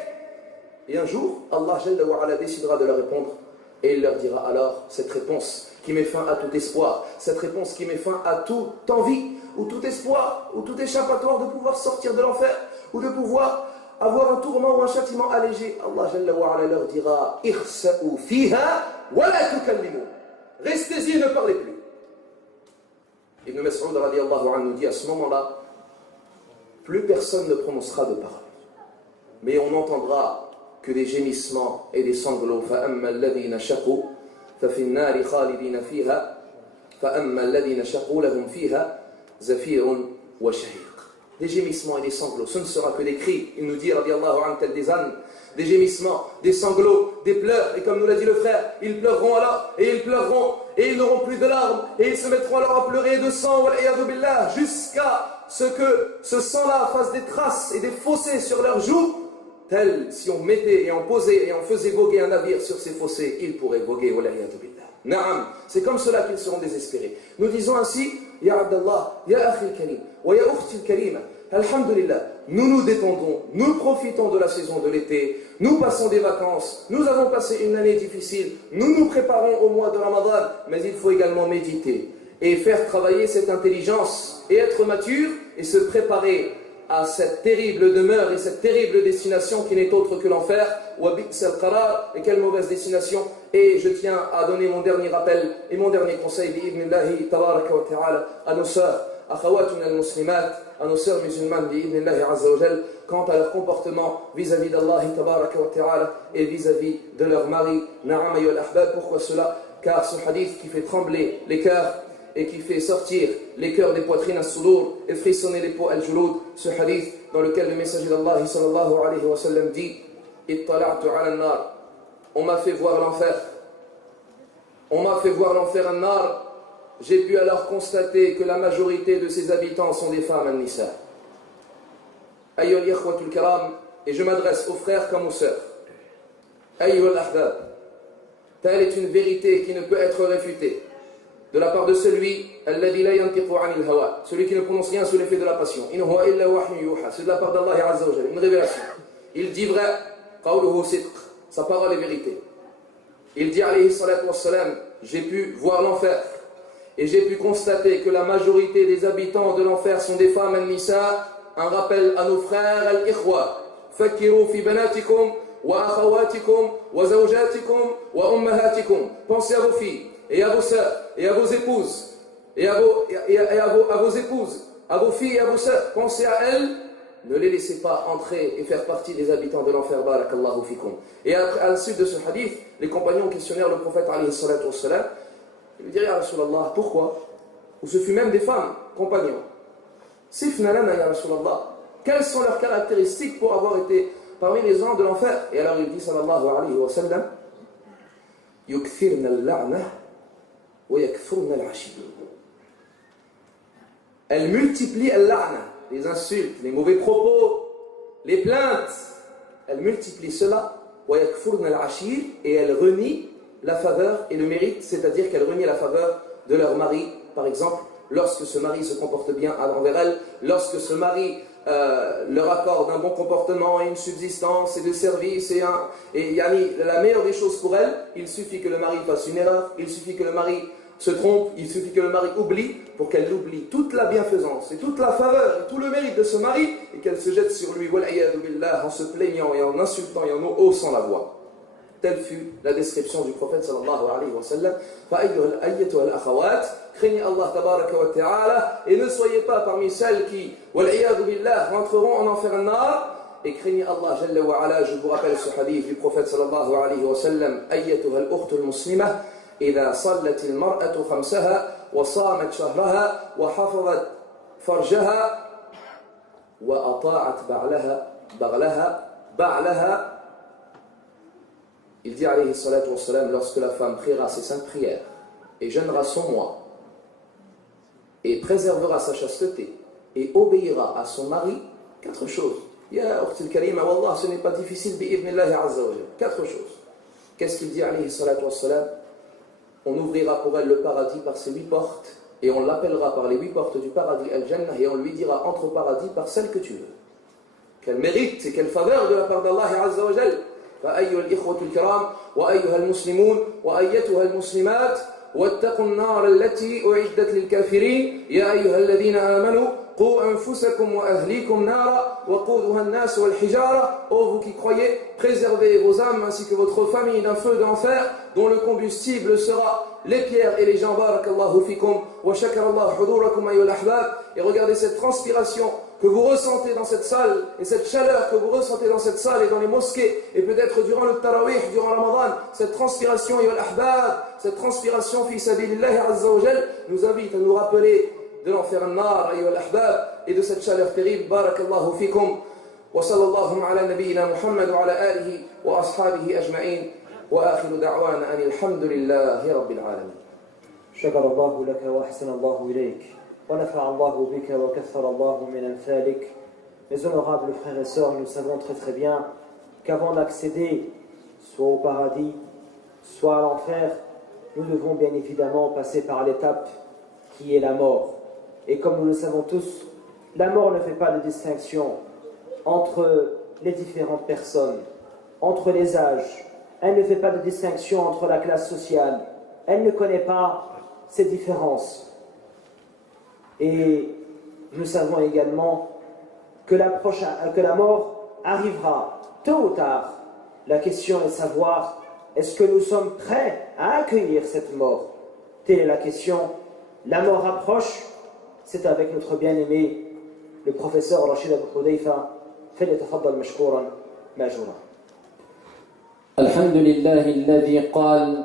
Et un jour, Allah Jalla wa Ala décidera de leur répondre. Et il leur dira alors cette réponse qui met fin à tout espoir, cette réponse qui met fin à toute envie, ou tout espoir, ou tout échappatoire de pouvoir sortir de l'enfer, ou de pouvoir avoir un tourment ou un châtiment allégé. Allah Jalla wa Ala leur dira Ikhsa'u fiha wa la tukallimu. Restez-y et ne parlez plus. Ibn Mas'ud radiyallahu anhu dit à ce moment-là, plus personne ne prononcera de paroles, mais on entendra que des gémissements et des sanglots. فَأَمَّا الَّذِينَ شَقُوا فَفِي النَّارِ خَالِدِينَ فِيهَا فَأَمَّا الَّذِينَ شَقُوا لَهُمْ فِيهَا زَفِيرٌ وَشَهِيقٌ. Des gémissements et des sanglots, ce ne sera que des cris. Il nous dit, radiyallahu anhu, tel des ânes, des gémissements, des sanglots, des pleurs. Et comme nous l'a dit le frère, ils pleureront alors, et ils pleureront, et ils n'auront plus de larmes, et ils se mettront alors à pleurer de sang, jusqu'à ce que ce sang-là fasse des traces et des fossés sur leurs joues. Tel, si on mettait et on posait et on faisait voguer un navire sur ces fossés, il pourrait voguer. Naam, c'est comme cela qu'ils seront désespérés. Nous disons ainsi, Ya Abdallah, Ya Akhi al-Karim, wa Ya Ukhti al-Karima, Alhamdulillah, nous nous détendons, nous profitons de la saison de l'été, nous passons des vacances, nous avons passé une année difficile, nous nous préparons au mois de Ramadan, mais il faut également méditer et faire travailler cette intelligence et être mature et se préparer à cette terrible demeure et cette terrible destination qui n'est autre que l'enfer. Et quelle mauvaise destination. Et je tiens à donner mon dernier rappel et mon dernier conseil bi'idhnillahi tabaraka wa ta'ala à nos sœurs, akhawatuna al-muslimat, à nos sœurs musulmanes bi'idhnillahi azza wa jal, quant à leur comportement vis-à-vis d'Allah tabaraka wa ta'ala et vis-à-vis de leur mari. Na'am ayyuhal ahbab. Pourquoi cela? Car ce hadith qui fait trembler les cœurs et qui fait sortir les cœurs des poitrines as-sudur et frissonner les peaux al-julud, ce hadith dans lequel le messager d'Allah sallallahu alayhi wa sallam dit Ittala'tu ala an-nar, on m'a fait voir l'enfer, on m'a fait voir l'enfer an-nar, j'ai pu alors constater que la majorité de ses habitants sont des femmes an-nisa. Ayyuhal ikhwatul kiram, et je m'adresse aux frères comme aux sœurs, ayyuhal ahbab, telle est une vérité qui ne peut être réfutée. de la part de celui الذي لا ينطق عن الهوى, celui qui ne prononce rien sous l'effet de la passion. إن هو إلا وحي يوحى, c'est de la part d'Allah Azza wa Jalla, une révélation. Il dit vrai, قوله صدق, sa parole est vérité. Il dit alayhi salatu wassalam, j'ai pu voir l'enfer et j'ai pu constater que la majorité des habitants de l'enfer sont des femmes al-nisa. Un rappel à nos frères al-ikhwa, fakiru fi banatikum wa akhawatikum wa zawjatikum wa ummahatikum. Pensez à vos filles et à vos sœurs et à vos épouses et à vos épouses, à vos filles et à vos sœurs. Pensez à elles. Ne les laissez pas entrer et faire partie des habitants de l'enfer. Barakallahu fikum. Et à la suite de ce hadith, les compagnons questionnèrent le prophète alayhi salatu wassalam. Ils lui dirent, ya Rasulallah, pourquoi? Ou ce fut même des femmes, compagnons. Sifna lana ya Rasulallah. Quelles sont leurs caractéristiques pour avoir été parmi les gens de l'enfer? Et alors il dit sallallahu alayhi wa sallam, yukthirna al-la'na wa yakthurna al-ashir. Elles multiplient al-la'na, les insultes, les mauvais propos, les plaintes. Elles multiplient cela, wa yakthurna al-ashir, et elles renient la faveur et le mérite, c'est-à-dire qu'elles renient la faveur de leur mari, par exemple, lorsque ce mari se comporte bien envers elles, lorsque ce mari leur accorde un bon comportement et une subsistance et des services et la meilleure des choses pour elles, il suffit que le mari fasse une erreur, il suffit que le mari se trompe, il suffit que le mari oublie pour qu'elle oublie toute la bienfaisance et toute la faveur et tout le mérite de ce mari et qu'elle se jette sur lui en se plaignant et en insultant et en haussant la voix. Telle fut la description du prophète sallallahu alayhi wa sallam. Craignez Allah tabaraka wa ta'ala et ne soyez pas parmi celles qui rentreront en enfer an-nar. Et craignez Allah jalla wa ala. Je vous rappelle ce hadith du prophète sallallahu alayhi wa sallam. Ayyatuha al-ukhtu al-muslimah idha sallat al-mar'atu khamsaha wa samat shahraha wa hafazat farjaha wa ata'at ba'laha. Il dit alayhi salatu wassalam, lorsque la femme priera ses 5 prières et jeûnera son mois et préservera sa chasteté et obéira à son mari, 4 choses. Ya ukhtil karima, wallah, ce n'est pas difficile, bi'idhnillahi azza wa jalla. 4 choses. Qu'est-ce qu'il dit alayhi salatu wassalam? On ouvrira pour elle le paradis par ses 8 portes et on l'appellera par les 8 portes du paradis al-jannah et on lui dira entre au paradis par celle que tu veux. Quel mérite et quelle faveur de la part d'Allah azza wa jalla. فأيها الإخوة الكرام وأيها المسلمون وأيتها المسلمات واتقوا النار التي أعدت للكافرين يا أيها الذين آمنوا قوا أنفسكم وأهليكم نارا وقودها الناس والحجارة. Ô vous qui croyez, préservez vos âmes ainsi que votre famille d'un feu d'enfer dont le combustible sera les pierres et les gens. Barakallahu fikum wa shakarallahu hudurakum ayyuhal ahbab. Et regardez cette transpiration que vous ressentez dans cette salle et cette chaleur que vous ressentez dans cette salle et dans les mosquées et peut-être durant le tarawih, durant Ramadan, cette transpiration ayyuhal ahbab, cette transpiration fi sabilillahi azza wa jal nous invite à nous rappeler de l'enfer an-nar ayyuhal ahbab et de cette chaleur terrible. Barakallahu fikum wa sallallahu ala nabiyyina Muhammad wa ala alihi wa ashabihi ajma'in wa akhiru da'wana anil hamdulillahi rabbil alamin. Shakarallahu laka wa ahsanallahu ilayk. Mes honorables frères et sœurs, nous savons très très bien qu'avant d'accéder soit au paradis, soit à l'enfer, nous devons bien évidemment passer par l'étape qui est la mort. Et comme nous le savons tous, la mort ne fait pas de distinction entre les différentes personnes, entre les âges. Elle ne fait pas de distinction entre la classe sociale. Elle ne connaît pas ces différences. Et nous savons également que la mort arrivera tôt ou tard. La question est de savoir, est-ce que nous sommes prêts à accueillir cette mort? Telle est la question. La mort approche. C'est avec notre bien-aimé, le professeur Rachid Abu Hudayfa. فليتفضل مشكورا ماجورا. الحمد لله الذي قال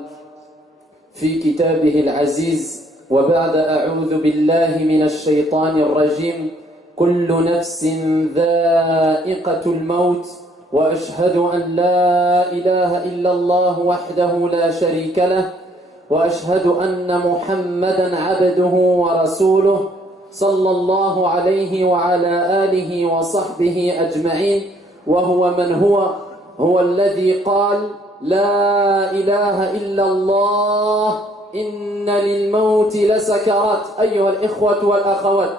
في كتابه العزيز وبعد أعوذ بالله من الشيطان الرجيم كل نفس ذائقة الموت وأشهد أن لا إله إلا الله وحده لا شريك له وأشهد أن محمدا عبده ورسوله صلى الله عليه وعلى آله وصحبه أجمعين وهو من هو الذي قال لا إله إلا الله إن للموت لسكرات أيها الإخوة والأخوات.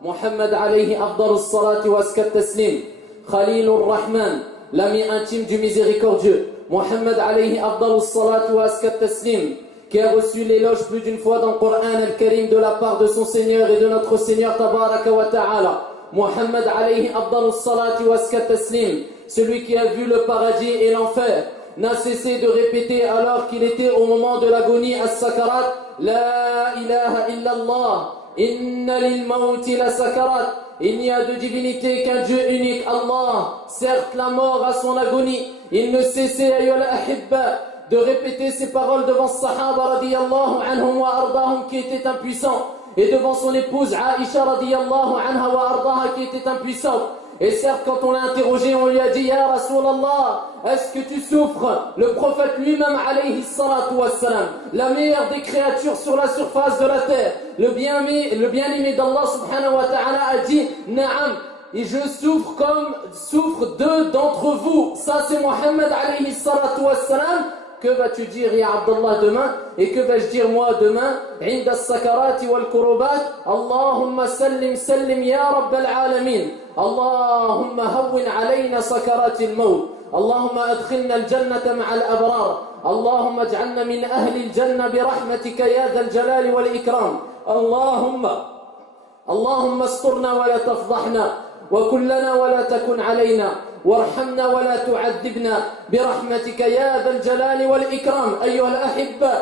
Mohammed alayhi afdal salati wa askat taslim, Khalilur Rahman, l'ami intime du miséricordieux. Mohammed alayhi afdal salati wa askat taslim, qui a reçu l'éloge plus d'une fois dans le Coran al-Karim de la part de son Seigneur et de notre Seigneur Tabaraka wa Ta'ala. Mohammed alayhi afdal salati wa askat taslim, celui qui a vu le paradis et l'enfer, n'a cessé de répéter alors qu'il était au moment de l'agonie as-sakarat, La ilaha illallah. Inna lil mawti la sakarat. Il n'y a de divinité qu'un Dieu unique, Allah. Certes, la mort a son agonie. Il ne cessait, ayyul ahibba, de répéter ces paroles devant Sahaba radiyallahu anhum wa ardahum qui était impuissant, et devant son épouse Aisha radiyallahu anha wa ardaha qui était impuissante. Et certes, quand on l'a interrogé, on lui a dit, Ya Rasulallah, est-ce que tu souffres? Le prophète lui-même, alayhi salatu wassalam, la meilleure des créatures sur la surface de la terre, le bien-aimé d'Allah subhanahu wa ta'ala a dit, Naam, et je souffre comme souffrent deux d'entre vous. Ça, c'est Mohammed, alayhi salatu wassalam. Que vas-tu dire, Ya Abdallah, demain? Et que vais-je dire moi demain? Inda as-sakarati wal kurubat, Allahumma sallim sallim ya Rabbal alamin. Allahumma hawwin alayna sakarati al-maut. Allahumma adkhilna al-jannata ma'a al-abrar. Allahumma ij'alna min ahli al-janna bi rahmatika ya dhal jalali wal ikram. Allahumma asturna wa la tafdahna wa kullana wa la takun alayna. وارحمنا ولا تعذبنا برحمتك يا ذا الجلال والإكرام أيها الأحبة.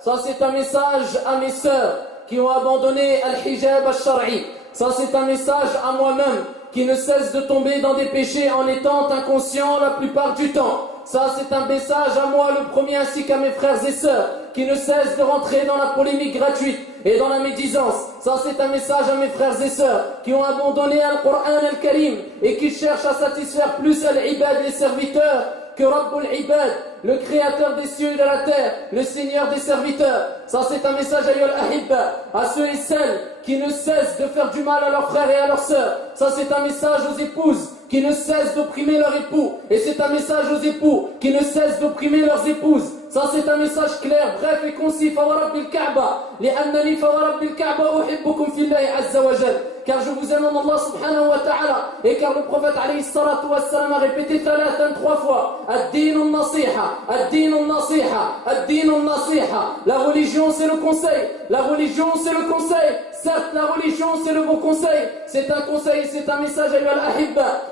Ça c'est un message à mes sœurs qui ont abandonné al-hijab al-shar'i. Ça c'est un message à moi-même qui ne cesse de tomber dans des péchés en étant inconscient la plupart du temps. Ça c'est un message à moi le premier ainsi qu'à mes frères et sœurs qui ne cessent de rentrer dans la polémique gratuite et dans la médisance. Ça c'est un message à mes frères et sœurs qui ont abandonné le Coran al-Karim et qui cherchent à satisfaire plus al-ibad, les serviteurs, que Rabbul Ibad, le créateur des cieux et de la terre, le Seigneur des serviteurs. Ça c'est un message à ceux et celles qui ne cessent de faire du mal à leurs frères et à leurs sœurs. Ça c'est un message aux épouses qui ne cessent d'opprimer leur époux. Et c'est un message aux époux qui ne cessent d'opprimer leurs épouses. Ça c'est un message clair, bref et concis. Fawarabbil Kaaba, li'annani fawarabbil Kaaba uhibbukum fillahi azza wa jal. Car je vous aime en Allah subhanahu wa ta'ala. Et car le prophète alayhi salatu wa salam a répété 3 fois Ad-din nasiha, ad-din nasiha, ad-din nasiha. La religion c'est le conseil. La religion c'est le conseil. Certes la religion c'est le bon conseil. C'est un conseil, c'est un message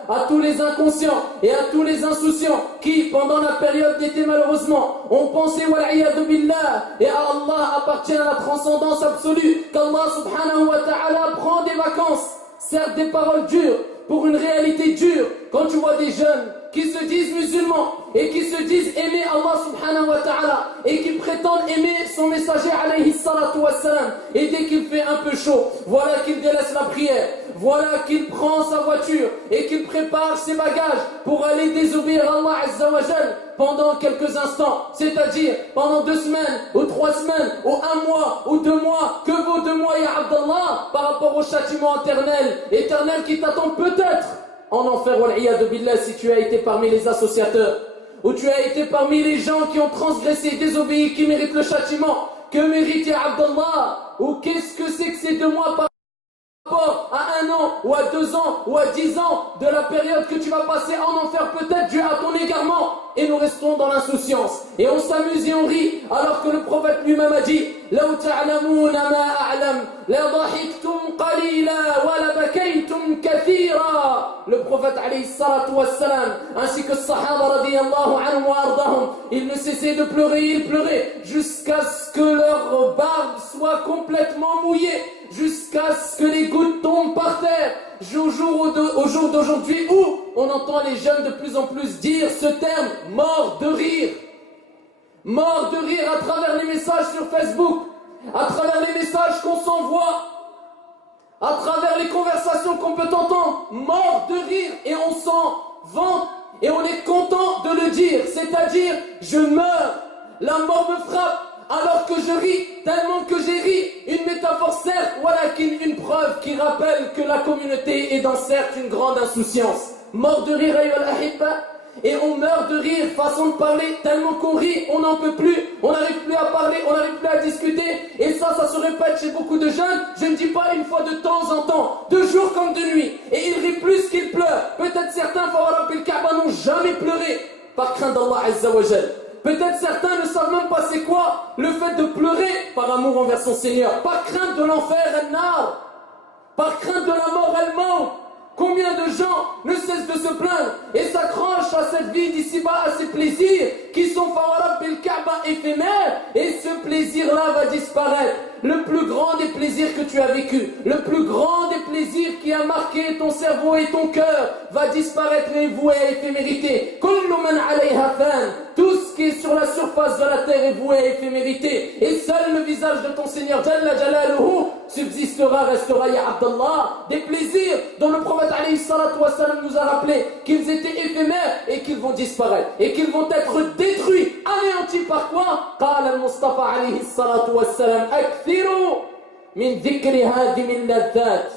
à tous les inconscients et à tous les insouciants qui pendant la période d'été malheureusement ont pensé wal'iyadu billah, et à Allah appartient la transcendance absolue, qu'Allah subhanahu wa ta'ala prend des vacances. Certes des paroles dures pour une réalité dure. Quand tu vois des jeunes qui se disent musulmans et qui se disent aimer Allah subhanahu wa ta'ala et qui prétendent aimer son messager alayhi salatu wassalam, et dès qu'il fait un peu chaud, voilà qu'il délaisse la prière, voilà qu'il prend sa voiture et qu'il prépare ses bagages pour aller désobéir à Allah azza wa jal pendant quelques instants, c'est-à-dire pendant 2 semaines ou 3 semaines ou 1 mois ou 2 mois. Que vaut 2 mois, ya Abdallah, par rapport au châtiment éternel qui t'attend peut-être en enfer, wal'iyadu billah, si tu as été parmi les associateurs, ou tu as été parmi les gens qui ont transgressé, désobéi, qui méritent le châtiment. Que mérite, ya Abdallah? Ou qu'est-ce que c'est que ces 2 mois par rapport à 1 an, ou à 2 ans, ou à 10 ans de la période que tu vas passer en enfer, peut-être dû à ton égarement? Et nous restons dans l'insouciance, et on s'amuse et on rit, alors que le prophète lui-même a dit لو تعلمون ما أعلم لضحكتم قليلا ولبكيتم كثيرا. Le prophète alayhi salatu wassalam ainsi que Sahaba radiyallahu anhum wa ardahum, ils ne cessaient de pleurer, ils pleuraient jusqu'à ce que leur barbe soit complètement mouillée, jusqu'à ce que les gouttes tombent par terre. Au jour d'aujourd'hui où on entend les jeunes de plus en plus dire ce terme, mort de rire. Mort de rire à travers les messages sur Facebook, à travers les messages qu'on s'envoie, à travers les conversations qu'on peut entendre. Mort de rire, et on s'en vante et on est content de le dire. C'est-à-dire, je meurs, la mort me frappe alors que je ris, tellement que j'ai ri. Une métaphore certes, voilà une preuve qui rappelle que la communauté est dans certes une grande insouciance. Mort de rire, ayyuhal ahibba. et on meurt de rire, façon de parler, tellement qu'on rit, on n'en peut plus, on n'arrive plus à parler, on n'arrive plus à discuter, et ça se répète chez beaucoup de jeunes, je ne dis pas une fois de temps en temps, de jour comme de nuit, et ils rient plus qu'ils pleurent. Peut-être certains, Fawara bil Kaaba, n'ont jamais pleuré, par crainte d'Allah Azza wa Jal. Peut-être certains ne savent même pas c'est quoi le fait de pleurer par amour envers son Seigneur, par crainte de l'enfer, al-nar, par crainte de la mort, al-maut. Combien de gens ne cessent de se plaindre et s'accrochent à cette vie d'ici-bas, à ces plaisirs qui sont Fawara bil Kaaba éphémères, et ce plaisir-là va disparaître. Le plus grand des plaisirs que tu as vécu, le plus grand des plaisirs qui a marqué ton cerveau et ton cœur va disparaître et voué à éphémérité. Kullu man alayha fan. Tout ce qui est sur la surface de la terre est voué à éphémérité. Et seul le visage de ton Seigneur Jalla Jalaluhu subsistera, restera, ya Abdallah. Des plaisirs dont le prophète alayhi salatu wassalam nous a rappelé qu'ils étaient éphémères et qu'ils vont disparaître. Et qu'ils vont être détruits, anéantis par quoi? Qala al-Mustafa alayhi salatu wassalam akthiru min dhikri hadimil ladhat.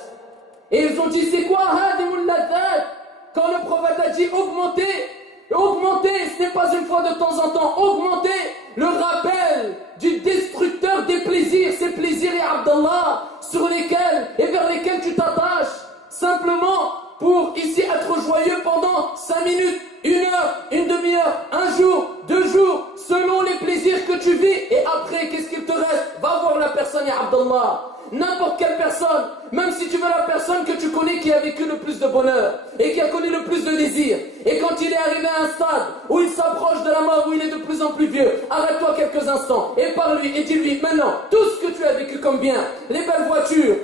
Et ils ont dit, c'est quoi hadimul ladhat? Quand le prophète a dit augmenter, ce n'est pas une fois de temps en temps, augmenter le rappel du destructeur des plaisirs, ces plaisirs, ya Abdallah, sur lesquels et vers lesquels tu t'attaches, simplement pour ici être joyeux pendant 5 minutes, 1 heure, une demi-heure, 1 jour, 2 jours, selon les plaisirs que tu vis, et après, qu'est-ce qu'il te reste? Va voir la personne, ya Abdallah. N'importe quelle personne, même si tu veux la personne que tu connais qui a vécu le plus de bonheur et qui a connu le plus de désir, et quand il est arrivé à un stade où il s'approche de la mort, où il est de plus en plus vieux, arrête-toi quelques instants et parle-lui et dis-lui maintenant tout ce que tu as vécu comme bien, les belles voitures,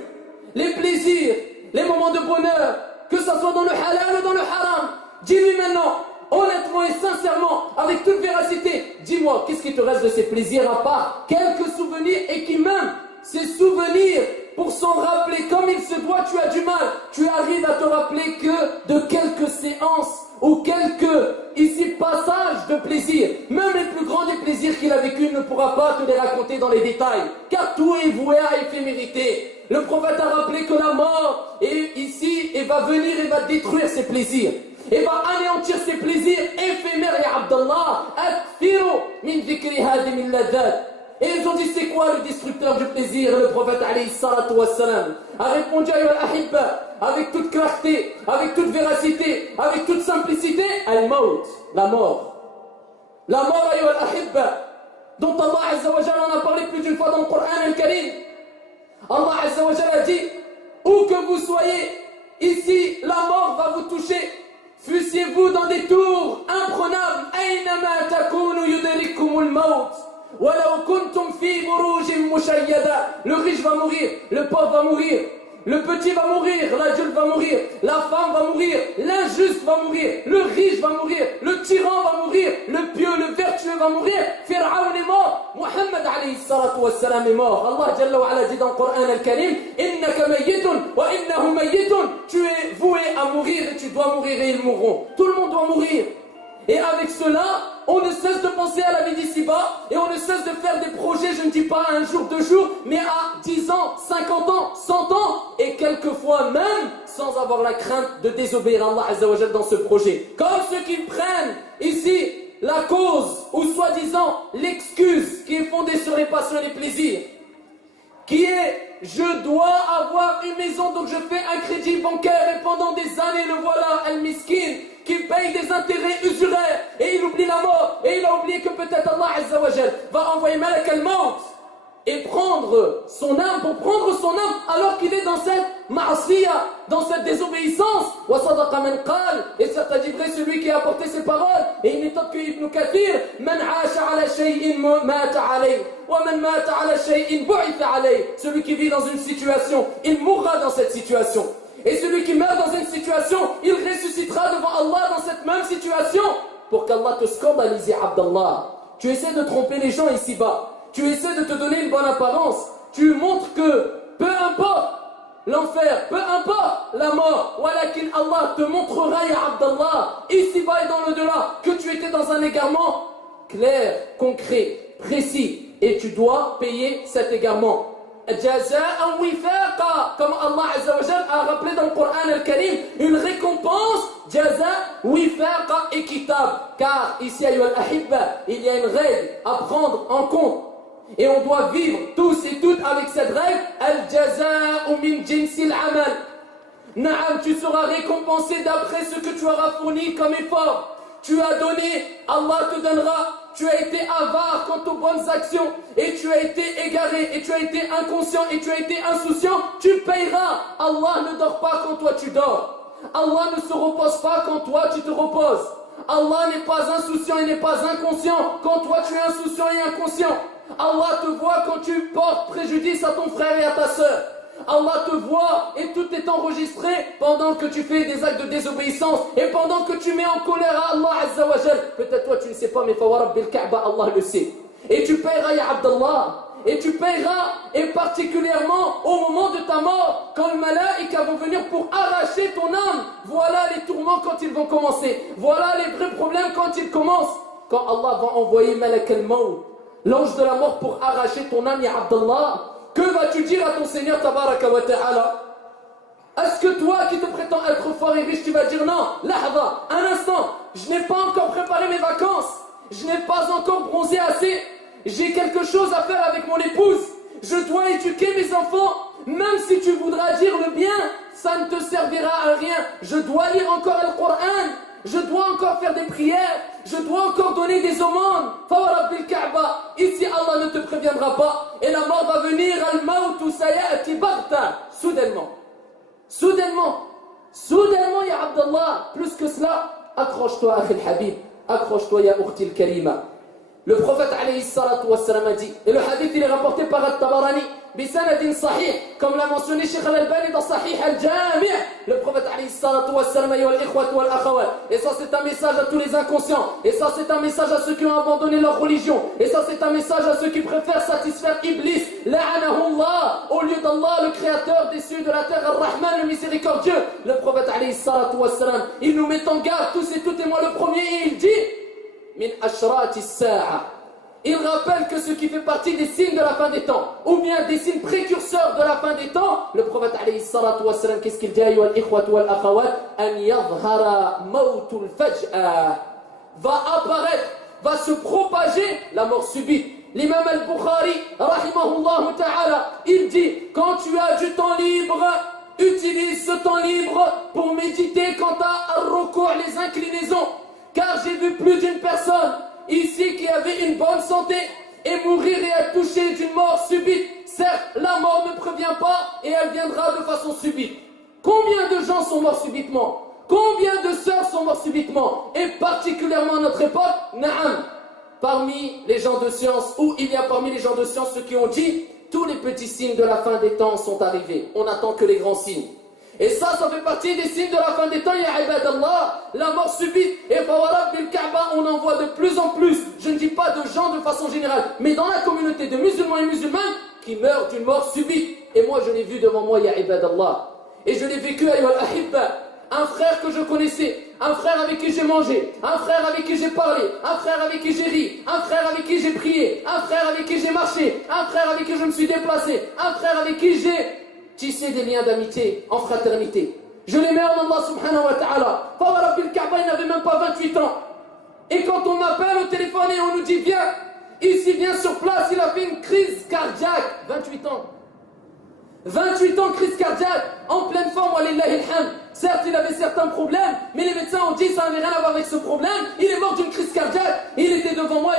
les plaisirs, les moments de bonheur, que ça soit dans le halal ou dans le haram. Dis-lui maintenant, honnêtement et sincèrement, avec toute véracité, dis-moi, qu'est-ce qui te reste de ces plaisirs à part quelques souvenirs, et qui même ces souvenirs, pour s'en rappeler comme il se doit, tu as du mal. Tu arrives à te rappeler que de quelques séances ou quelques ici passages de plaisir. Même les plus grands des plaisirs qu'il a vécu, il ne pourra pas te les raconter dans les détails, car tout est voué à éphémérité. Le prophète a rappelé que la mort est ici et va venir et va détruire ses plaisirs, et va anéantir ses plaisirs éphémères, ya Abdallah. Akthiru min dhikri hadimil ladhat. Et ils ont dit, c'est quoi le destructeur du plaisir? Le prophète alayhi salatu wassalam a répondu, ayyuhal ahibba, avec toute clarté, avec toute véracité, avec toute simplicité, al-maut, la mort. La mort, ayyuhal ahibba, dont Allah Azza wa Jalla en a parlé plus d'une fois dans le Coran al-Karim. Allah Azza wa Jalla a dit, où que vous soyez, ici, la mort va vous toucher. Fussiez-vous dans des tours imprenables, aynama takunu yudrikumul maut. Le riche va mourir, le pauvre va mourir, le petit va mourir, l'adulte va mourir, la femme va mourir, l'injuste va mourir, le riche va mourir, le tyran va mourir, le pieux, le vertueux va mourir. Pharaon est mort, Muhammad alayhi salatu wassalam est mort. Allah Jalla wa Ala dit dans le Coran al-Karim, innaka mayyitun wa innahu mayyitun. Tu es voué à mourir et tu dois mourir et ils mourront. Tout le monde doit mourir. Et avec cela, on ne cesse de penser à la vie d'ici-bas, et on ne cesse de faire des projets, je ne dis pas à 1 jour, 2 jours, mais à 10 ans, 50 ans, 100 ans, et quelquefois même sans avoir la crainte de désobéir à Allah Azza wa Jalla dans ce projet. Comme ceux qui prennent ici la cause, ou soi-disant l'excuse qui est fondée sur les passions et les plaisirs, qui est je dois avoir une maison, donc je fais un crédit bancaire, et pendant des années le voilà, al-miskin, qui paye des intérêts usuraires, et il oublie la mort, et il a oublié que peut-être Allah Azza wa Jal va envoyer Malak al-Maut et prendre son âme, pour prendre son âme alors qu'il est dans cette ma'asiyah, dans cette désobéissance. Wa sadaqa man qal, et ça t'a dit vrai celui qui a apporté ces paroles, et il n'est autre que Ibn Kathir, man aasha ala shay'in mata alayh, wa man mata ala shay'in bu'itha alayh. Celui qui vit dans une situation, il mourra dans cette situation. Et celui qui meurt dans une situation, il ressuscitera devant Allah dans cette même situation, pour qu'Allah te scandalise, Abdallah. Tu essaies de tromper les gens ici-bas, tu essaies de te donner une bonne apparence, tu montres que peu importe l'enfer, peu importe la mort, walakin Allah te montrera, ya Abdallah, ici-bas et dans l'au-delà, que tu étais dans un égarement clair, concret, précis, et tu dois payer cet égarement. Jaza'an wifaqa, comme Allah Azza wa Jalla a rappelé dans le Coran al-Karim, une récompense, jaza wifaqa, équitable. inéquitable, car ici, ayyuha al-ahibba, il y a une règle à prendre en compte. Et on doit vivre tous et toutes avec cette règle. Al-jaza'u min jinsil amal. Naam, tu seras récompensé d'après ce que tu auras fourni comme effort. Tu as donné, Allah te donnera. Tu as été avare quant aux bonnes actions et tu as été égaré et tu as été inconscient et tu as été insouciant. Tu payeras. Allah ne dort pas quand toi tu dors. Allah ne se repose pas quand toi tu te reposes. Allah n'est pas insouciant et n'est pas inconscient quand toi tu es insouciant et inconscient. Allah te voit quand tu portes préjudice à ton frère et à ta sœur. Allah te voit et tout est enregistré pendant que tu fais des actes de désobéissance et pendant que tu mets en colère à Allah Azza wa Jal. Peut-être toi tu ne sais pas, mais Fawarabbil Kaaba, Allah le sait. Et tu paieras, ya Abdallah. Et tu paieras, et particulièrement au moment de ta mort, quand les malaïkas vont venir pour arracher ton âme. Voilà les tourments quand ils vont commencer. Voilà les vrais problèmes quand ils commencent. Quand Allah va envoyer Malak al-Maut, l'ange de la mort, pour arracher ton âme, ya Abdallah. Que vas-tu dire à ton Seigneur Tabaraka wa Ta'ala? Est-ce que toi qui te prétends être fort et riche, tu vas dire non, lahza, un instant, je n'ai pas encore préparé mes vacances, je n'ai pas encore bronzé assez, j'ai quelque chose à faire avec mon épouse, je dois éduquer mes enfants, même si tu voudras dire le bien, ça ne te servira à rien, je dois lire encore le Coran, je dois encore faire des prières, je dois encore donner des aumônes. Fawarabbil Kaaba, ici Allah ne te préviendra pas. Et la mort va venir, al-mautu sayati baghta, soudainement. Soudainement, ya Abdallah. Plus que cela, accroche-toi, Akhil Habib. Accroche-toi, ya Ukhti al-Karima. Le prophète alayhi salatu wassalam a dit, et le hadith il est rapporté par At-Tabarani, bisanadin sahih, comme l'a mentionné Cheikh Al-Albani dans Sahih Al-Jami'. Le prophète alayhi salatu wassalam, ayyuha al-ikhwatu wal-akhawat. Et ça c'est un message à tous les inconscients. Et ça c'est un message à ceux qui ont abandonné leur religion. Et ça c'est un message à ceux qui préfèrent satisfaire Iblis. La'anahullah, au lieu d'Allah, le créateur des cieux et de la terre, Ar-Rahman, le miséricordieux. Le prophète alayhi salatu wassalam, il nous met en garde tous et toutes, et moi le premier, et il dit min ashrati sa'a. Il rappelle que ce qui fait partie des signes de la fin des temps, ou bien des signes précurseurs de la fin des temps, le prophète alayhi salatu wassalam, qu'est-ce qu'il dit, ayyuha al-ikhwatu wal-akhawat, an yadhhara mawtul faj'a, va apparaître, va se propager la mort subite. L'imam al-Bukhari, rahimahullah ta'ala, il dit, quand tu as du temps libre, utilise ce temps libre pour méditer quant à al-ruku', les inclinaisons. Car j'ai vu plus d'une personne ici qui avait une bonne santé et mourir et être touché d'une mort subite. Certes, la mort ne prévient pas et elle viendra de façon subite. Combien de gens sont morts subitement? Combien de sœurs sont morts subitement? Et particulièrement à notre époque, na'am, parmi les gens de science, ou il y a parmi les gens de science ceux qui ont dit tous les petits signes de la fin des temps sont arrivés. On n'attend que les grands signes. Et ça fait partie des signes de la fin des temps, ya ibadallah, la mort subite. Et Fawarabbil Kaaba, on en voit de plus en plus. Je ne dis pas de gens de façon générale, mais dans la communauté de musulmans et musulmanes qui meurent d'une mort subite. Et moi, je l'ai vu devant moi, ya ibadallah. Et je l'ai vécu, ayyuha al-ahibba. Un frère que je connaissais, un frère avec qui j'ai mangé, un frère avec qui j'ai parlé, un frère avec qui j'ai ri, un frère avec qui j'ai prié, un frère avec qui j'ai marché, un frère avec qui je me suis déplacé, un frère avec qui j'ai tisser des liens d'amitié, en fraternité. Je les mets en Allah subhanahu wa ta'ala. Fawarabbil Kaaba, il n'avait même pas 28 ans. Et quand on m'appelle au téléphone et on nous dit viens, ici viens sur place, il a fait une crise cardiaque. 28 ans. 28 ans, crise cardiaque, en pleine forme, walillahi alhamd. Certes, il avait certains problèmes, mais les médecins ont dit ça n'avait rien à voir avec ce problème. Il est mort d'une crise cardiaque. Il était devant moi,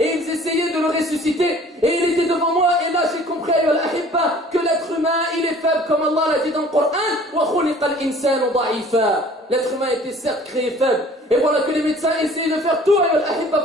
et ils essayaient de le ressusciter. Et il était devant moi, et là j'ai compris, que l'être humain, il est faible, comme Allah l'a dit dans le Coran. L'être humain était certes créé faible. Et voilà que les médecins essayaient de faire tout,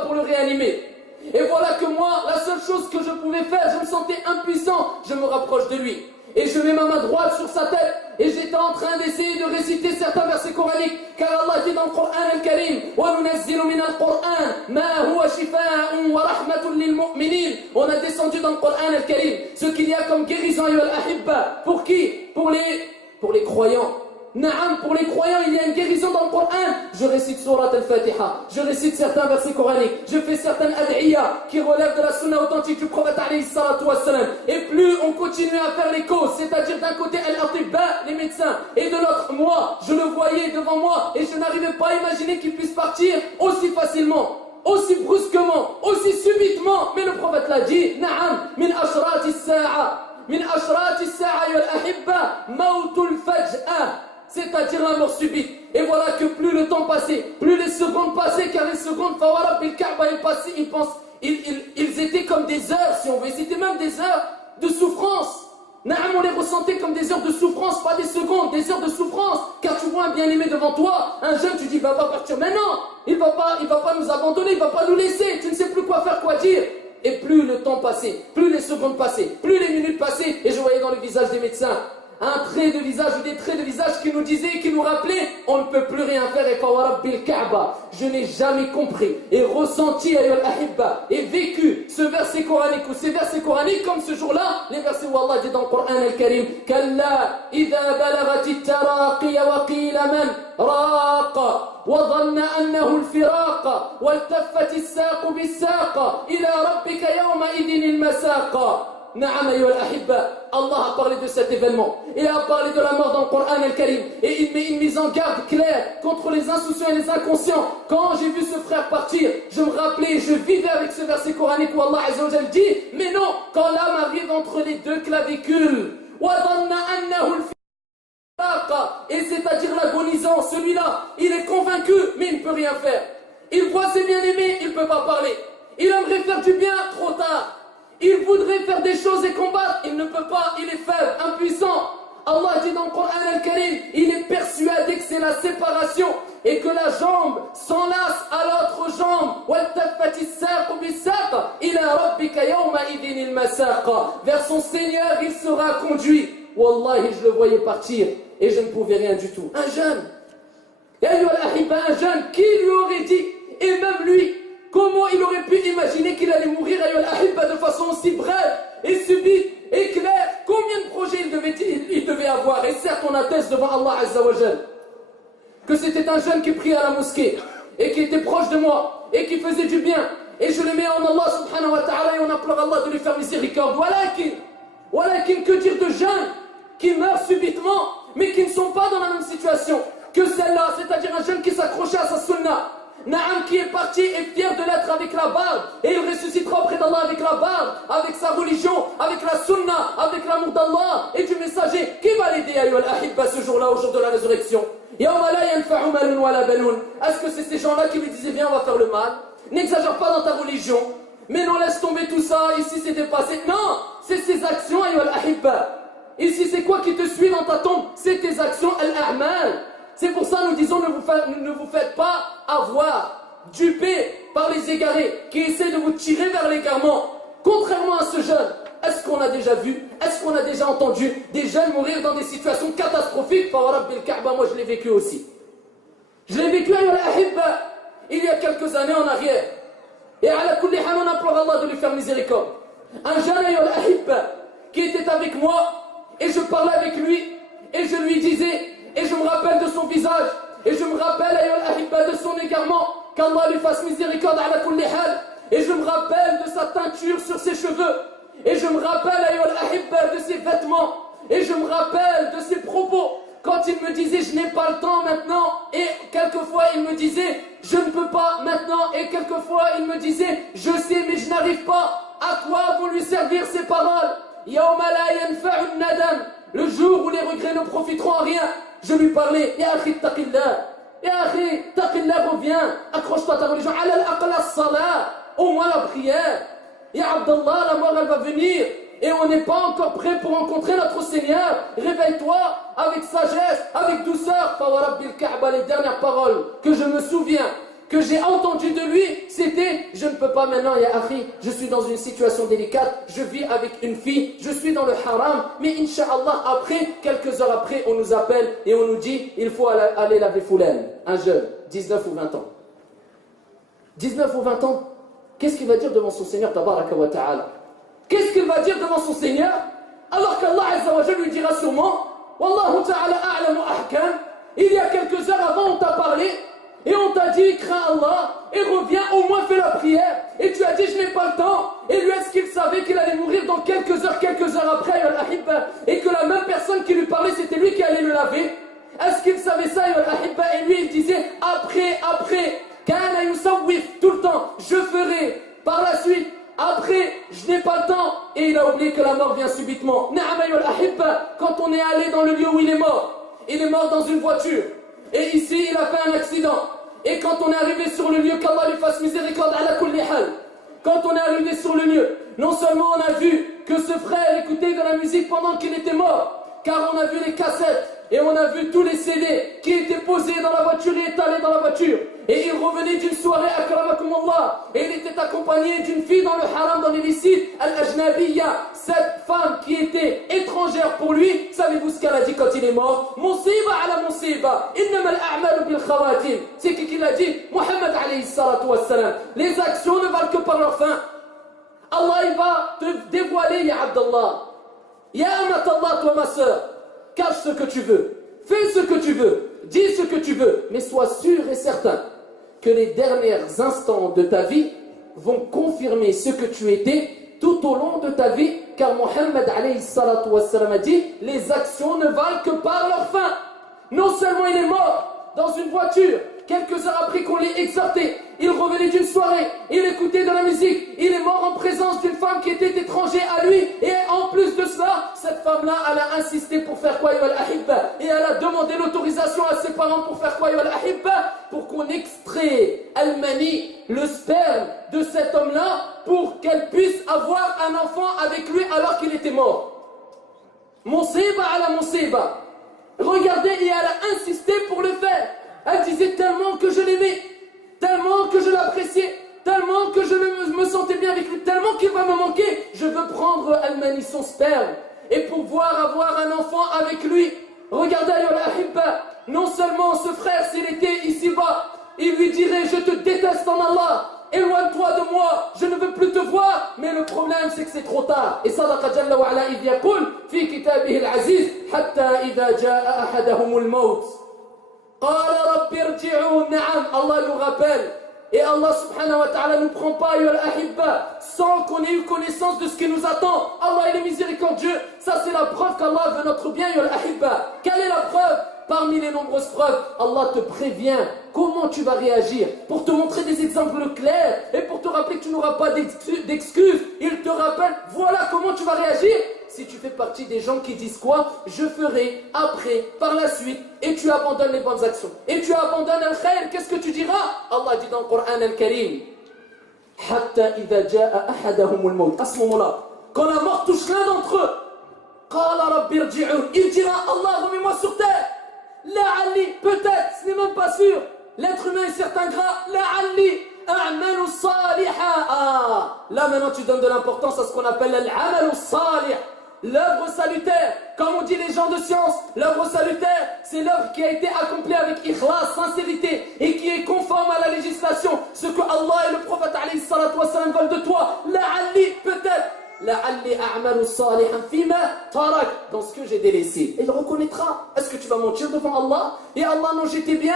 pour le réanimer. Et voilà que moi, la seule chose que je pouvais faire, je me sentais impuissant, je me rapproche de lui. Et je mets ma main droite sur sa tête, et j'étais en train d'essayer de réciter certains versets coraniques, car Allah dit dans le Coran al-Karim, وَنُنَزِّلُ مِنَ الْقُرْآنِ مَا هُوَ شِفَاءٌ وَرَحْمَةٌ لِلْمُؤْمِنِينَ. On a descendu dans le Coran al-Karim ce qu'il y a comme guérison, al-ahibba. Pour qui? Pour les croyants. Naam, pour les croyants, il y a une guérison dans le Coran. Je récite Surat al-Fatiha, je récite certains versets coraniques, je fais certaines ad'iyah qui relèvent de la sunna authentique du prophète alayhi salatu wassalam. Et plus on continue à faire les causes, c'est-à-dire d'un côté al-atibba, les médecins, et de l'autre moi, je le voyais devant moi et je n'arrivais pas à imaginer qu'il puisse partir aussi facilement, aussi brusquement, aussi subitement. Mais le prophète l'a dit, Na'am, min ashrati as-sa'a, min ashrati as-sa'a ya al-ahibba, mautul faj'a, c'est-à-dire la mort subite. Et voilà que plus le temps passait, plus les secondes passaient, car les secondes, Fawarab bil Kaaba, ils étaient comme des heures, si on veut, c'était même des heures de souffrance. Naam, on les ressentait comme des heures de souffrance, pas des secondes, des heures de souffrance. Car tu vois un bien-aimé devant toi, un jeune, tu dis, il va pas partir. Mais non, il va pas nous abandonner, il va pas nous laisser. Tu ne sais plus quoi faire, quoi dire. Et plus le temps passait, plus les secondes passaient, plus les minutes passaient, et je voyais dans le visage des médecins un trait de visage ou des traits de visage qui nous disaient, qui nous rappelaient, on ne peut plus rien faire. Et Fawarab bil Kaaba, je n'ai jamais compris et ressenti et vécu ce verset coranique ou ces versets coraniques comme ce jour-là, les versets où Allah dit dans le Coran al-Karim, Kalla idha balagati taraqi wa qila man raqa وظن أنه الفراق والتفت الساق بالساق إلى ربك يومئذ المساق. Na'am ayyuhal ahibba, Allah a parlé de cet événement. Il a parlé de la mort dans le Coran al-Karim. Et il met une mise en garde claire contre les insouciants et les inconscients. Quand j'ai vu ce frère partir, je me rappelais, je vivais avec ce verset coranique où Allah Azza wa Jal dit, mais non, quand l'âme arrive entre les deux clavicules, et c'est-à-dire l'agonisant, celui-là, il est convaincu, mais il ne peut rien faire. Il voit ses bien-aimés, il ne peut pas parler. Il aimerait faire du bien, trop tard. Il voudrait faire des choses et combattre, il ne peut pas, il est faible, impuissant. Allah dit dans le Coran al-Karim, il est persuadé que c'est la séparation et que la jambe s'enlace à l'autre jambe. Vers son Seigneur, il sera conduit. Wallahi, je le voyais partir et je ne pouvais rien du tout. Un jeune, un jeune, qui lui aurait dit, et même lui, comment il aurait pu imaginer qu'il allait mourir de façon aussi brève et subite et claire? Combien de projets il devait avoir? Et certes, on atteste devant Allah Azza wa Jal que c'était un jeune qui priait à la mosquée et qui était proche de moi et qui faisait du bien. Et je le mets en Allah subhanahu wa ta'ala et on implore Allah de lui faire miséricorde. Walakin, que dire de jeunes qui meurent subitement mais qui ne sont pas dans la même situation que celle-là, c'est-à-dire un jeune qui s'accrochait à sa sunnah. Naam, qui est parti et fier de l'être avec la barbe, et il ressuscitera auprès d'Allah avec la barbe, avec sa religion, avec la sunna, avec l'amour d'Allah et du messager. Qui va l'aider ayyuhal ahibba ce jour-là, au jour de la résurrection? Yawma la yanfa'u malun wala banun. Est-ce que c'est ces gens-là qui lui disaient viens, on va faire le mal? N'exagère pas dans ta religion, mais non, laisse tomber tout ça, ici c'est dépassé. Non, c'est ces actions ayyuhal ahibba. Ici c'est quoi qui te suit dans ta tombe? C'est tes actions al-a'mal. C'est pour ça nous disons ne vous faites pas avoir, dupé par les égarés qui essaient de vous tirer vers l'égarement. Contrairement à ce jeune, est-ce qu'on a déjà vu, est-ce qu'on a déjà entendu des jeunes mourir dans des situations catastrophiques? Fawarab bil Kaaba, moi je l'ai vécu aussi. Je l'ai vécu il y a quelques années en arrière. Et ala kulli hal, on implore Allah de lui faire miséricorde. Un jeune qui était avec moi et je parlais avec lui et je lui disais, et je me rappelle de son visage, et je me rappelle de son égarement, qu'Allah lui fasse miséricorde ala kulli hal, et je me rappelle de sa teinture sur ses cheveux, et je me rappelle de ses vêtements, et je me rappelle de ses propos, quand il me disait je n'ai pas le temps maintenant, et quelquefois il me disait je ne peux pas maintenant, et quelquefois il me disait je sais mais je n'arrive pas. À quoi vont lui servir ces paroles? Yawma la yanfa'u nadam, le jour où les regrets ne profiteront à rien. Je lui parlais, Ya akhi taqillah, Ya akhi taqillah, reviens, accroche-toi à ta religion, ala al-aqla as-salah, au moins la prière. Ya Abdallah, la mort elle va venir, et on n'est pas encore prêt pour rencontrer notre Seigneur. Réveille-toi avec sagesse, avec douceur. Fawarab bil Kaaba, les dernières paroles que je me souviens, que j'ai entendu de lui, c'était je ne peux pas maintenant, ya akhi, je suis dans une situation délicate, je vis avec une fille, je suis dans le haram, mais Inch'Allah, après, quelques heures après, on nous appelle et on nous dit il faut aller laver Foulaine, un jeune, 19 ou 20 ans. 19 ou 20 ans, qu'est-ce qu'il va dire devant son Seigneur, tabaraka wa ta'ala? Qu'est-ce qu'il va dire devant son Seigneur? Alors qu'Allah Azza wa Jalla lui dira sûrement, Wallahu ta'ala a'lamu ahkam, il y a quelques heures avant on t'a parlé, et on t'a dit, crains Allah, et reviens, au moins fais la prière. Et tu as dit, je n'ai pas le temps. Et lui, est-ce qu'il savait qu'il allait mourir dans quelques heures après, et que la même personne qui lui parlait, c'était lui qui allait le laver? Est-ce qu'il la mort vient subitement. Quand on est allé dans le lieu où il est mort dans une voiture. Et ici, il a fait un accident. Et quand on est arrivé sur le lieu, qu'Allah lui fasse miséricorde ala kulli hal. Quand on est arrivé sur le lieu, non seulement on a vu que ce frère écoutait de la musique pendant qu'il était mort, car on a vu les cassettes et on a vu tous les CD qui étaient posés dans la voiture et étalés dans la voiture. Et il revenait d'une soirée akramakumullah et il était accompagné d'une fille dans le haram, dans l'illicite, al-ajnabiyya, cette femme qui était étrangère pour lui. Savez-vous ce qu'elle a dit quand il est mort? Musiba ala musiba, innama al-a'malu bil khawatim. C'est qui l'a dit? Muhammad alayhi salatu wassalam. Les actions ne valent que par leur fin. Allah il va te dévoiler, ya Abdallah. Ya amatallah, toi ma sœur, cache ce que tu veux, fais ce que tu veux, dis ce que tu veux, mais sois sûr et certain que les derniers instants de ta vie vont confirmer ce que tu étais tout au long de ta vie, car Muhammad alayhi salatu wassalam a dit, les actions ne valent que par leur fin. Non seulement il est mort dans une voiture, quelques heures après qu'on l'ait exhorté, il revenait d'une soirée, il écoutait de la musique, il est mort en présence d'une femme qui était étrangère à lui, et en plus de cela, cette femme-là, elle a insisté pour faire quoi, et elle a demandé l'autorisation à ses parents pour faire quoi, pour qu'on extrait al-mani, le sperme de cet homme-là, pour qu'elle puisse avoir un enfant avec lui alors qu'il était mort. Musiba ala musiba. Regardez, et elle a insisté pour le faire. Elle disait tellement que je l'aimais, tellement que je l'appréciais, tellement que je me sentais bien avec lui, tellement qu'il va me manquer. Je veux prendre Al-Mani, son sperme, et pouvoir avoir un enfant avec lui. Regardez, non seulement ce frère, s'il était ici-bas, il lui dirait, je te déteste en Allah, éloigne-toi de moi, je ne veux plus te voir. Mais le problème, c'est que c'est trop tard. Et sadaqa jalla wa ala idh yaqul fi kitabihi al-aziz, hatta idha jaa ahadahum al-maut. Allah nous rappelle, et Allah subhanahu wa ta'ala ne prend pas sans qu'on ait eu connaissance de ce qui nous attend. Allah il est miséricordieux. Ça c'est la preuve qu'Allah veut notre bien. Quelle est la preuve? Parmi les nombreuses preuves, Allah te prévient comment tu vas réagir, pour te montrer des exemples clairs et pour te rappeler que tu n'auras pas d'excuses. Il te rappelle, voilà comment tu vas réagir. Si tu fais partie des gens qui disent quoi? Je ferai après, par la suite, et tu abandonnes les bonnes actions, et tu abandonnes le khayr, qu'est-ce que tu diras? Allah dit dans le Coran al-Karim, Hatta idha jaa ahadahum al-maut. À ce moment-là, quand la mort touche l'un d'entre eux, Qala rabbi irji'un, il dira, Allah, remets-moi sur terre. La'alli, peut-être, ce n'est même pas sûr. L'être humain est certain gras. La'alli a'malu saliha. Ah, là maintenant tu donnes de l'importance à ce qu'on appelle l'amalu salih, l'œuvre salutaire. Comme on dit les gens de science, l'œuvre salutaire, c'est l'œuvre qui a été accomplie avec ikhlas, sincérité, et qui est conforme à la législation. Ce que Allah et le prophète alayhi salatu wassalam veulent de toi. La'alli, peut-être. La'alli a'malu salihan fima tarak, dans ce que j'ai délaissé. Et il reconnaîtra. Est-ce que tu vas mentir devant Allah? Et Allah, non, j'étais bien.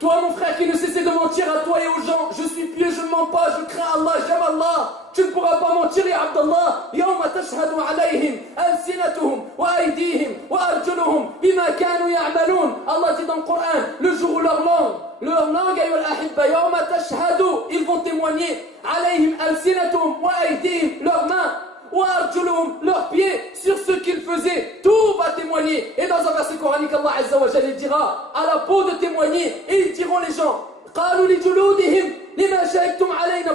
Toi, mon frère, qui ne cessait de mentir à toi et aux gens, je suis pieux, je ne mens pas, je crains Allah, j'aime Allah. Tu ne pourras pas mentir, ya Abdallah. Yawma tashhadu alayhim alsinatuhum wa aydihim wa arjuluhum bima kanu ya'malun. Allah dit dans le Coran, le jour où leur langue, ayyuhal ahibba, yawma tashhadu, ils vont témoigner, alayhim alsinatuhum wa aydihim, leurs mains, leurs pieds, sur ce qu'ils faisaient, tout va témoigner. Et dans un verset coranique, Allah Azza wa Jalla dira à la peau de témoigner, et ils diront les gens,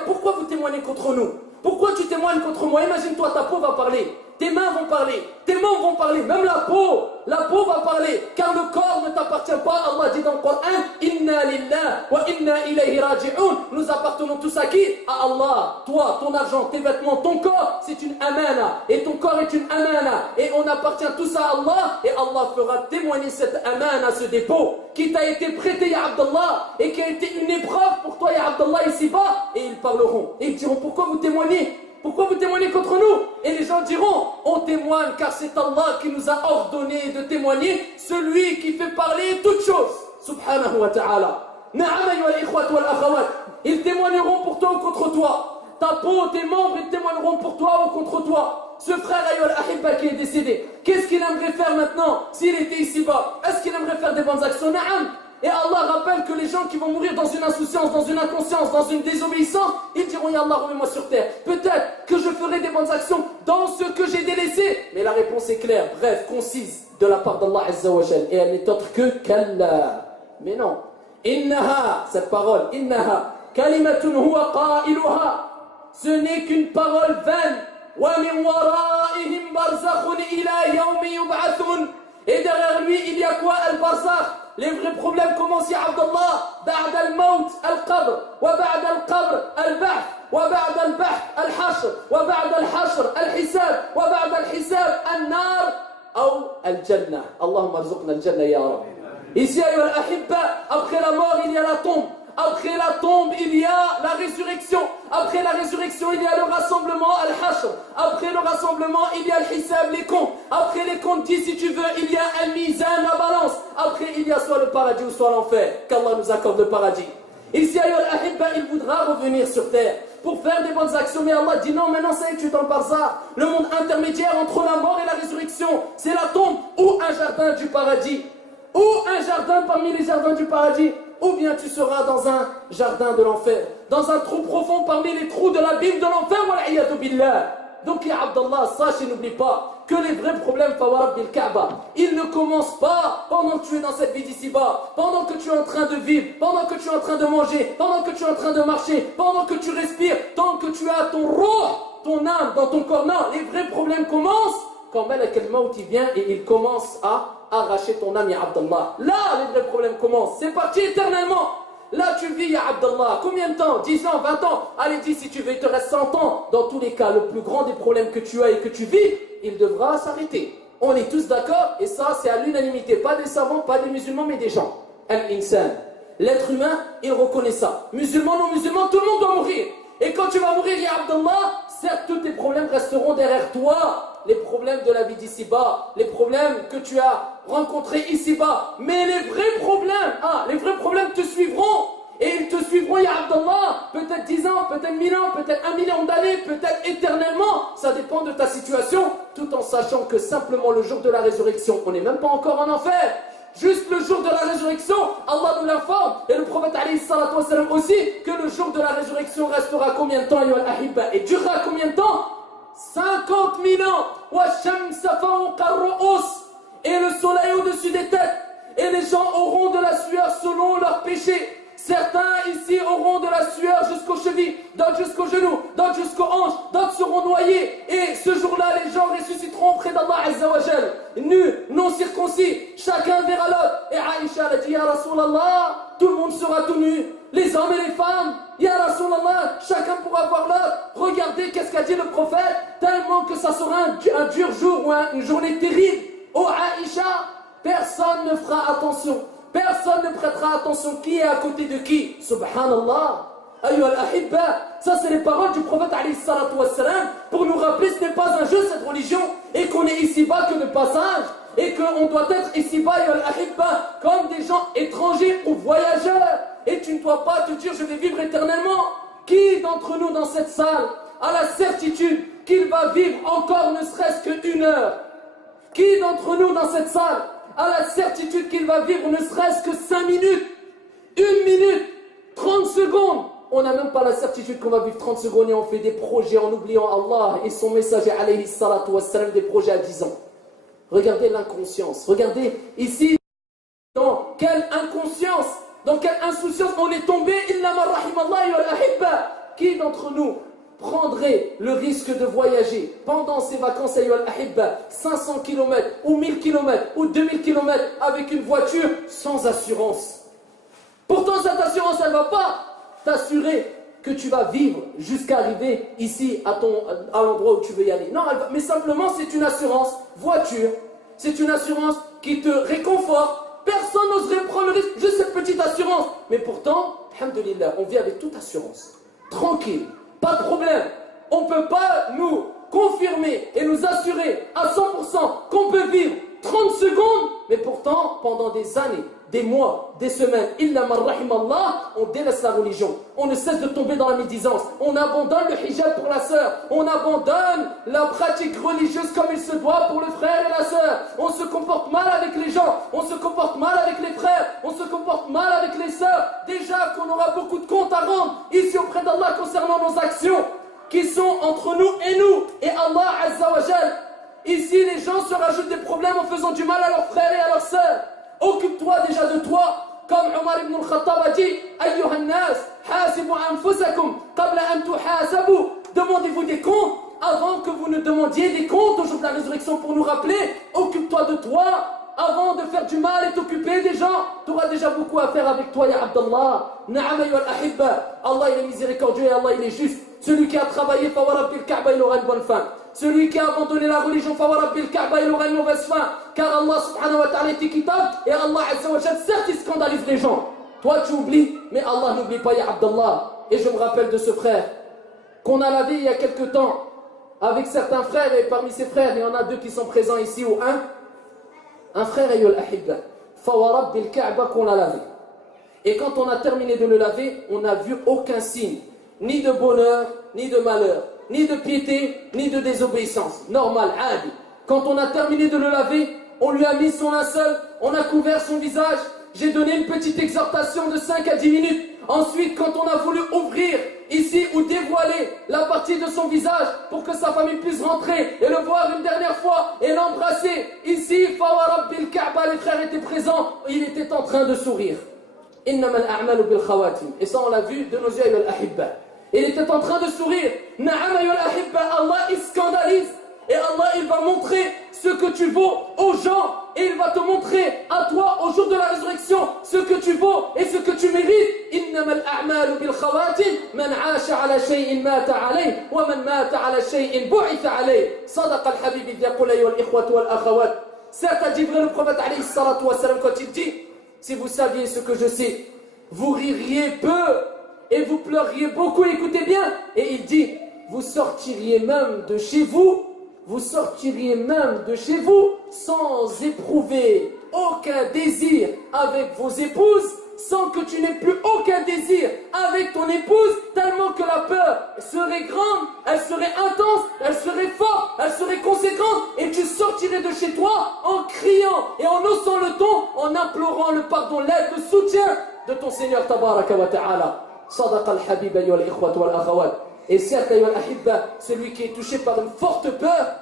pourquoi vous témoignez contre nous? Pourquoi tu témoignes contre moi? Imagine-toi, ta peau va parler, tes mains vont parler, tes membres vont parler, même la peau va parler, car le corps ne t'appartient pas. Allah dit dans le Coran, Inna lillah wa inna ilayhi raji'un. Nous appartenons tous à qui? À Allah. Toi, ton argent, tes vêtements, ton corps, c'est une amana, et ton corps est une amana, et on appartient tous à Allah, et Allah fera témoigner cette amana, ce dépôt qui t'a été prêté, ya Abdallah, et qui a été une épreuve pour toi, ya Abdallah, ici-bas. Et ils parleront, et ils diront, pourquoi vous témoignez? Pourquoi vous témoignez contre nous? Et les gens diront, on témoigne car c'est Allah qui nous a ordonné de témoigner, celui qui fait parler toutes choses. Subhanahu wa ta'ala. Na'am ayyuhal ikhwat wal akhawat. Ils témoigneront pour toi ou contre toi. Ta peau, tes membres, ils témoigneront pour toi ou contre toi. Ce frère ayyuhal ahibba qui est décédé, qu'est-ce qu'il aimerait faire maintenant s'il était ici-bas? Est-ce qu'il aimerait faire des bonnes actions? Na'am. Et Allah rappelle que les gens qui vont mourir dans une insouciance, dans une inconscience, dans une désobéissance, ils diront Ya Allah, remets-moi sur terre. Peut-être que je ferai des bonnes actions dans ce que j'ai délaissé. Mais la réponse est claire, bref, concise, de la part d'Allah Azza wa Jal. Et elle n'est autre que Kalla. Mais non. Innaha, cette parole, Innaha, kalimatun huwa qailuha. Ce n'est qu'une parole vaine. Wa min waraihim barzakhun ila yawmi yub'athun. Et derrière lui, il y a quoi al-barzakh? Les vrais problèmes commencent, ya Abdallah. Ba'da al-maut, al-qabr. Wa ba'da al-qabr, al-bahth. Wa ba'da al-bahth, al-hashr. Wa ba'da al-hashr, al-hisab. Wa ba'da al-hisab, al-nar. Ou al-jannah. Allahumma arzuqna al-jannah, ya Rabbi. Ici, ayyuha al-ahibba, après la mort, il y a la tombe. Après la tombe, il y a la résurrection. Après la résurrection, il y a le rassemblement, al-hashr. Après le rassemblement, il y a al-hisab, les comptes. Après les comptes, dis si tu veux, il y a al-mizan, la balance. Après, il y a soit le paradis ou soit l'enfer. Qu'Allah nous accorde le paradis. Ici, ayyuha al-ahibba, il voudra revenir sur terre pour faire des bonnes actions. Mais Allah dit non, maintenant ça y est, tu es dans le barzakh. Le monde intermédiaire entre la mort et la résurrection, c'est la tombe ou un jardin du paradis. Ou un jardin parmi les jardins du paradis. Ou bien tu seras dans un jardin de l'enfer, dans un trou profond parmi les trous de l'abîme de l'enfer. Wal'iyadu billah. Donc, ya Abdallah, sache et n'oublie pas que les vrais problèmes, Fawarab bil Kaaba, ils ne commencent pas pendant que tu es dans cette vie d'ici-bas, pendant que tu es en train de vivre, pendant que tu es en train de manger, pendant que tu es en train de marcher, pendant que tu respires, tant que tu as ton ruh, ton âme dans ton corps. Non, les vrais problèmes commencent quand Malak al-Maut vient et il commence à arracher ton âme, ya Abdallah. Là, les vrais problèmes commencent. C'est parti éternellement. Là, tu vis, ya Abdallah. Combien de temps? 10 ans, 20 ans? Allez, dis si tu veux, il te reste 100 ans. Dans tous les cas, le plus grand des problèmes que tu as et que tu vis, il devra s'arrêter. On est tous d'accord, et ça, c'est à l'unanimité. Pas des savants, pas des musulmans, mais des gens. Al-insan. L'être humain, il reconnaît ça. Musulman, non musulman, tout le monde doit mourir. Et quand tu vas mourir, ya Abdallah, certes, tous tes problèmes resteront derrière toi. Les problèmes de la vie d'ici-bas, les problèmes que tu as rencontrés ici-bas, mais les vrais problèmes te suivront, et ils te suivront, ya Abdallah, peut-être 10 ans, peut-être 1000 ans, peut-être 1 million d'années, peut-être éternellement, ça dépend de ta situation, tout en sachant que simplement le jour de la résurrection, on n'est même pas encore en enfer, juste le jour de la résurrection, Allah nous l'informe, et le prophète alayhi salatu wa salam aussi, que le jour de la résurrection restera combien de temps, ya al-ahibba, et durera combien de temps? 50 000 ans. Et le soleil au-dessus des têtes. Et les gens auront de la sueur selon leurs péchés. Certains ici auront de la sueur jusqu'aux chevilles, d'autres jusqu'aux genoux, d'autres jusqu'aux hanches, d'autres seront noyés. Et ce jour-là, les gens ressusciteront auprès d'Allah Azza wa Jal, nus, non circoncis. Chacun verra l'autre. Et Aïcha a dit, Ya Rasulallah, tout le monde sera tout nu. Les hommes et les femmes, Ya Rasulallah, chacun pourra voir l'autre. Regardez qu'est-ce qu'a dit le prophète, tellement que ça sera un dur jour ou une journée terrible. Oh Aïcha, personne ne fera attention. Personne ne prêtera attention qui est à côté de qui. Subhanallah. Ayyuha al-ahibba, ça c'est les paroles du prophète alayhi salatu wassalam pour nous rappeler ce n'est pas un jeu cette religion et qu'on est ici-bas que de passage et qu'on doit être ici-bas, ayyuha al-ahibba, comme des gens étrangers ou voyageurs. Et tu ne dois pas te dire je vais vivre éternellement. Qui d'entre nous dans cette salle a la certitude qu'il va vivre encore ne serait-ce qu'une heure? Qui d'entre nous dans cette salle a la certitude qu'il va vivre ne serait-ce que 5 minutes, 1 minute, 30 secondes? On n'a même pas la certitude qu'on va vivre 30 secondes et on fait des projets en oubliant Allah et son messager alayhi salatu wassalam, des projets à 10 ans. Regardez l'inconscience, regardez ici dans quelle inconscience, dans quelle insouciance on est tombé. Illa man rahimallah wa al-ahibba. Qui d'entre nous prendrait le risque de voyager pendant ses vacances à al-ahibba 500 km ou 1000 km ou 2000 km avec une voiture sans assurance? Pourtant cette assurance elle ne va pas t'assurer que tu vas vivre jusqu'à arriver ici à l'endroit où tu veux y aller. Non, mais simplement c'est une assurance voiture, c'est une assurance qui te réconforte. Personne n'oserait prendre le risque, juste cette petite assurance. Mais pourtant, alhamdulillah, on vit avec toute assurance, tranquille. Pas de problème. On ne peut pas nous confirmer et nous assurer à 100% qu'on peut vivre 30 secondes, mais pourtant, pendant des années, des mois, des semaines, illa man rahimallah, on délaisse la religion. On ne cesse de tomber dans la médisance. On abandonne le hijab pour la sœur. On abandonne la pratique religieuse comme il se doit pour le frère et la sœur. On se comporte mal avec les gens. On se comporte mal avec les frères. On se comporte mal aura beaucoup de comptes à rendre ici auprès d'Allah concernant nos actions qui sont entre nous et Allah Azza wa Jal. Ici, les gens se rajoutent des problèmes en faisant du mal à leurs frères et à leurs sœurs. Occupe-toi déjà de toi, comme Omar ibn al-Khattab a dit, Ayyuhan nas, hasibu anfusakum qabla an tuhasabu. Demandez-vous des comptes avant que vous ne demandiez des comptes au jour de la résurrection pour nous rappeler. Occupe-toi de toi avant de faire du mal et t'occuper des gens. Tu auras déjà beaucoup à faire avec toi, ya Abdallah. Na'am ayyuhal ahibba. Allah il est miséricordieux et Allah il est juste. Celui qui a travaillé, fawarabbil Kaaba, il aura une bonne fin. Celui qui a abandonné la religion, fawarabbil Kaaba, il aura une mauvaise fin. Car Allah subhanahu wa ta'ala est équitable et Allah azza wa jalla, certes il scandalise les gens. Toi tu oublies, mais Allah n'oublie pas, ya Abdallah. Et je me rappelle de ce frère qu'on a lavé il y a quelque temps avec certains frères, et parmi ces frères, il y en a deux qui sont présents ici, ou un frère ayyul ahibba, fawarabbil Kaaba, qu'on l'a lavé. Et quand on a terminé de le laver, on n'a vu aucun signe, ni de bonheur, ni de malheur, ni de piété, ni de désobéissance. Normal, adi. Quand on a terminé de le laver, on lui a mis son linceul, on a couvert son visage, j'ai donné une petite exhortation de 5 à 10 minutes. Ensuite, quand on a voulu ouvrir ici ou dévoiler la partie de son visage pour que sa famille puisse rentrer et le voir une dernière fois et l'embrasser, ici, fawarabbil Kaaba, les frères étaient présents, il était en train de sourire. Innamal a'malu bil khawatim. Et ça, on l'a vu de nos yeux, ayyuhal ahibba. Il était en train de sourire. Na'am ayyuhal ahibba, Allah il scandalise. Et Allah il va montrer ce que tu vaux aux gens. Et il va te montrer à toi au jour de la résurrection ce que tu vaux et ce que tu mérites. Innamal a'malu bil khawatim. Man 'asha 'ala shay'in mata 'alayhi wa man mata 'ala shay'in bu'itha 'alayhi. Sadaqa al-habib idh yaqul ayyuhal ikhwatu wal akhawat. Certes a Jibril, le prophète alayhi salatu wa salam, quand il dit: si vous saviez ce que je sais, vous ririez peu et vous pleuriez beaucoup. Écoutez bien. Et il dit: vous sortiriez même de chez vous. Vous sortiriez même de chez vous sans éprouver aucun désir avec vos épouses, sans que tu n'aies plus aucun désir avec ton épouse, tellement que la peur serait grande, elle serait intense, elle serait forte, elle serait conséquente, et tu sortirais de chez toi en criant et en haussant le ton, en implorant le pardon, l'aide, le soutien de ton Seigneur tabaraka wa ta'ala. Sadaqa al-habib ayyuhal ikhwat wal akhawat. Et certes, ayyuhal ahibba, celui qui est touché par une forte peur,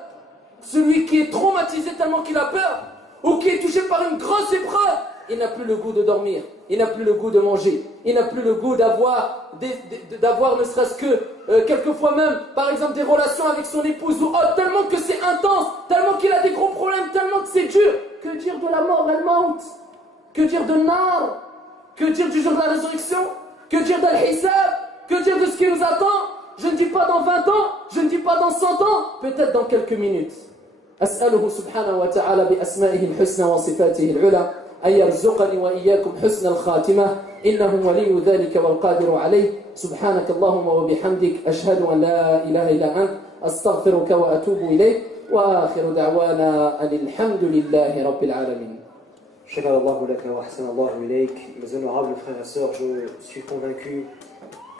celui qui est traumatisé tellement qu'il a peur, ou qui est touché par une grosse épreuve, il n'a plus le goût de dormir, il n'a plus le goût de manger, il n'a plus le goût d'avoir ne serait-ce que, quelquefois même, par exemple, des relations avec son épouse ou autre, tellement que c'est intense, tellement qu'il a des gros problèmes, tellement que c'est dur. Que dire de la mort, al-maut? Que dire de nar? Que dire du jour de la résurrection? Que dire d'al-hisab? Que dire de ce qui nous attend? Je ne dis pas dans 20 ans, je ne dis pas dans 100 ans, peut-être dans quelques minutes. أسأله سبحانه وتعالى بأسمائه الحسنى وصفاته العلى أن يرزقني وإياكم حسن الخاتمة إنه ولي ذلك والقادر عليه سبحانك اللهم وبحمدك أشهد أن لا إله إلا أنت أستغفرك وأتوب إليك وآخر دعوانا أن الحمد لله رب العالمين. شكر الله لك وأحسن الله إليك. Mes honorables frères et sœurs, je suis convaincu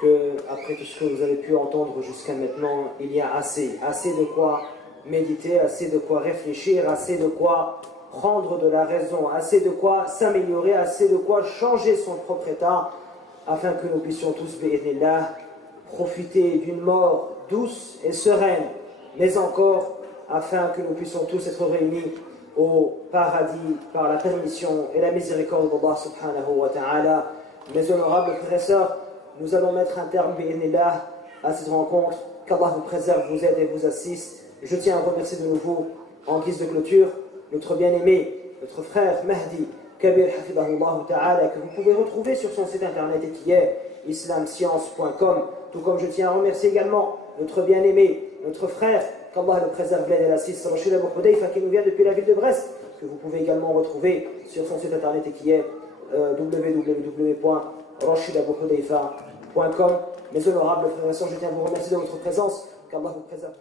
que après tout ce que vous avez pu entendre jusqu'à maintenant, il y a assez de quoi méditer, assez de quoi réfléchir, assez de quoi prendre de la raison, assez de quoi s'améliorer, assez de quoi changer son propre état, afin que nous puissions tous, bi'idhnillah, profiter d'une mort douce et sereine, mais encore afin que nous puissions tous être réunis au paradis par la permission et la miséricorde d'Allah subhanahu wa ta'ala. Mes honorables frères et sœurs, nous allons mettre un terme, bi'idhnillah, à cette rencontre. Qu'Allah vous préserve, vous aide et vous assiste. Je tiens à remercier de nouveau, en guise de clôture, notre bien-aimé, notre frère Mahdi Kabir Hafidahullah Ta'ala, que vous pouvez retrouver sur son site internet et qui est islamscience.com. Tout comme je tiens à remercier également notre bien-aimé, notre frère, qu'Allah le préserve, l'aide et l'assiste, Rachid Abou Hudayfa, qui nous vient depuis la ville de Brest, que vous pouvez également retrouver sur son site internet et qui est www.rachidabouhudayfa.com. Mes honorables frères et sœurs, je tiens à vous remercier de votre présence. Qu'Allah vous préserve.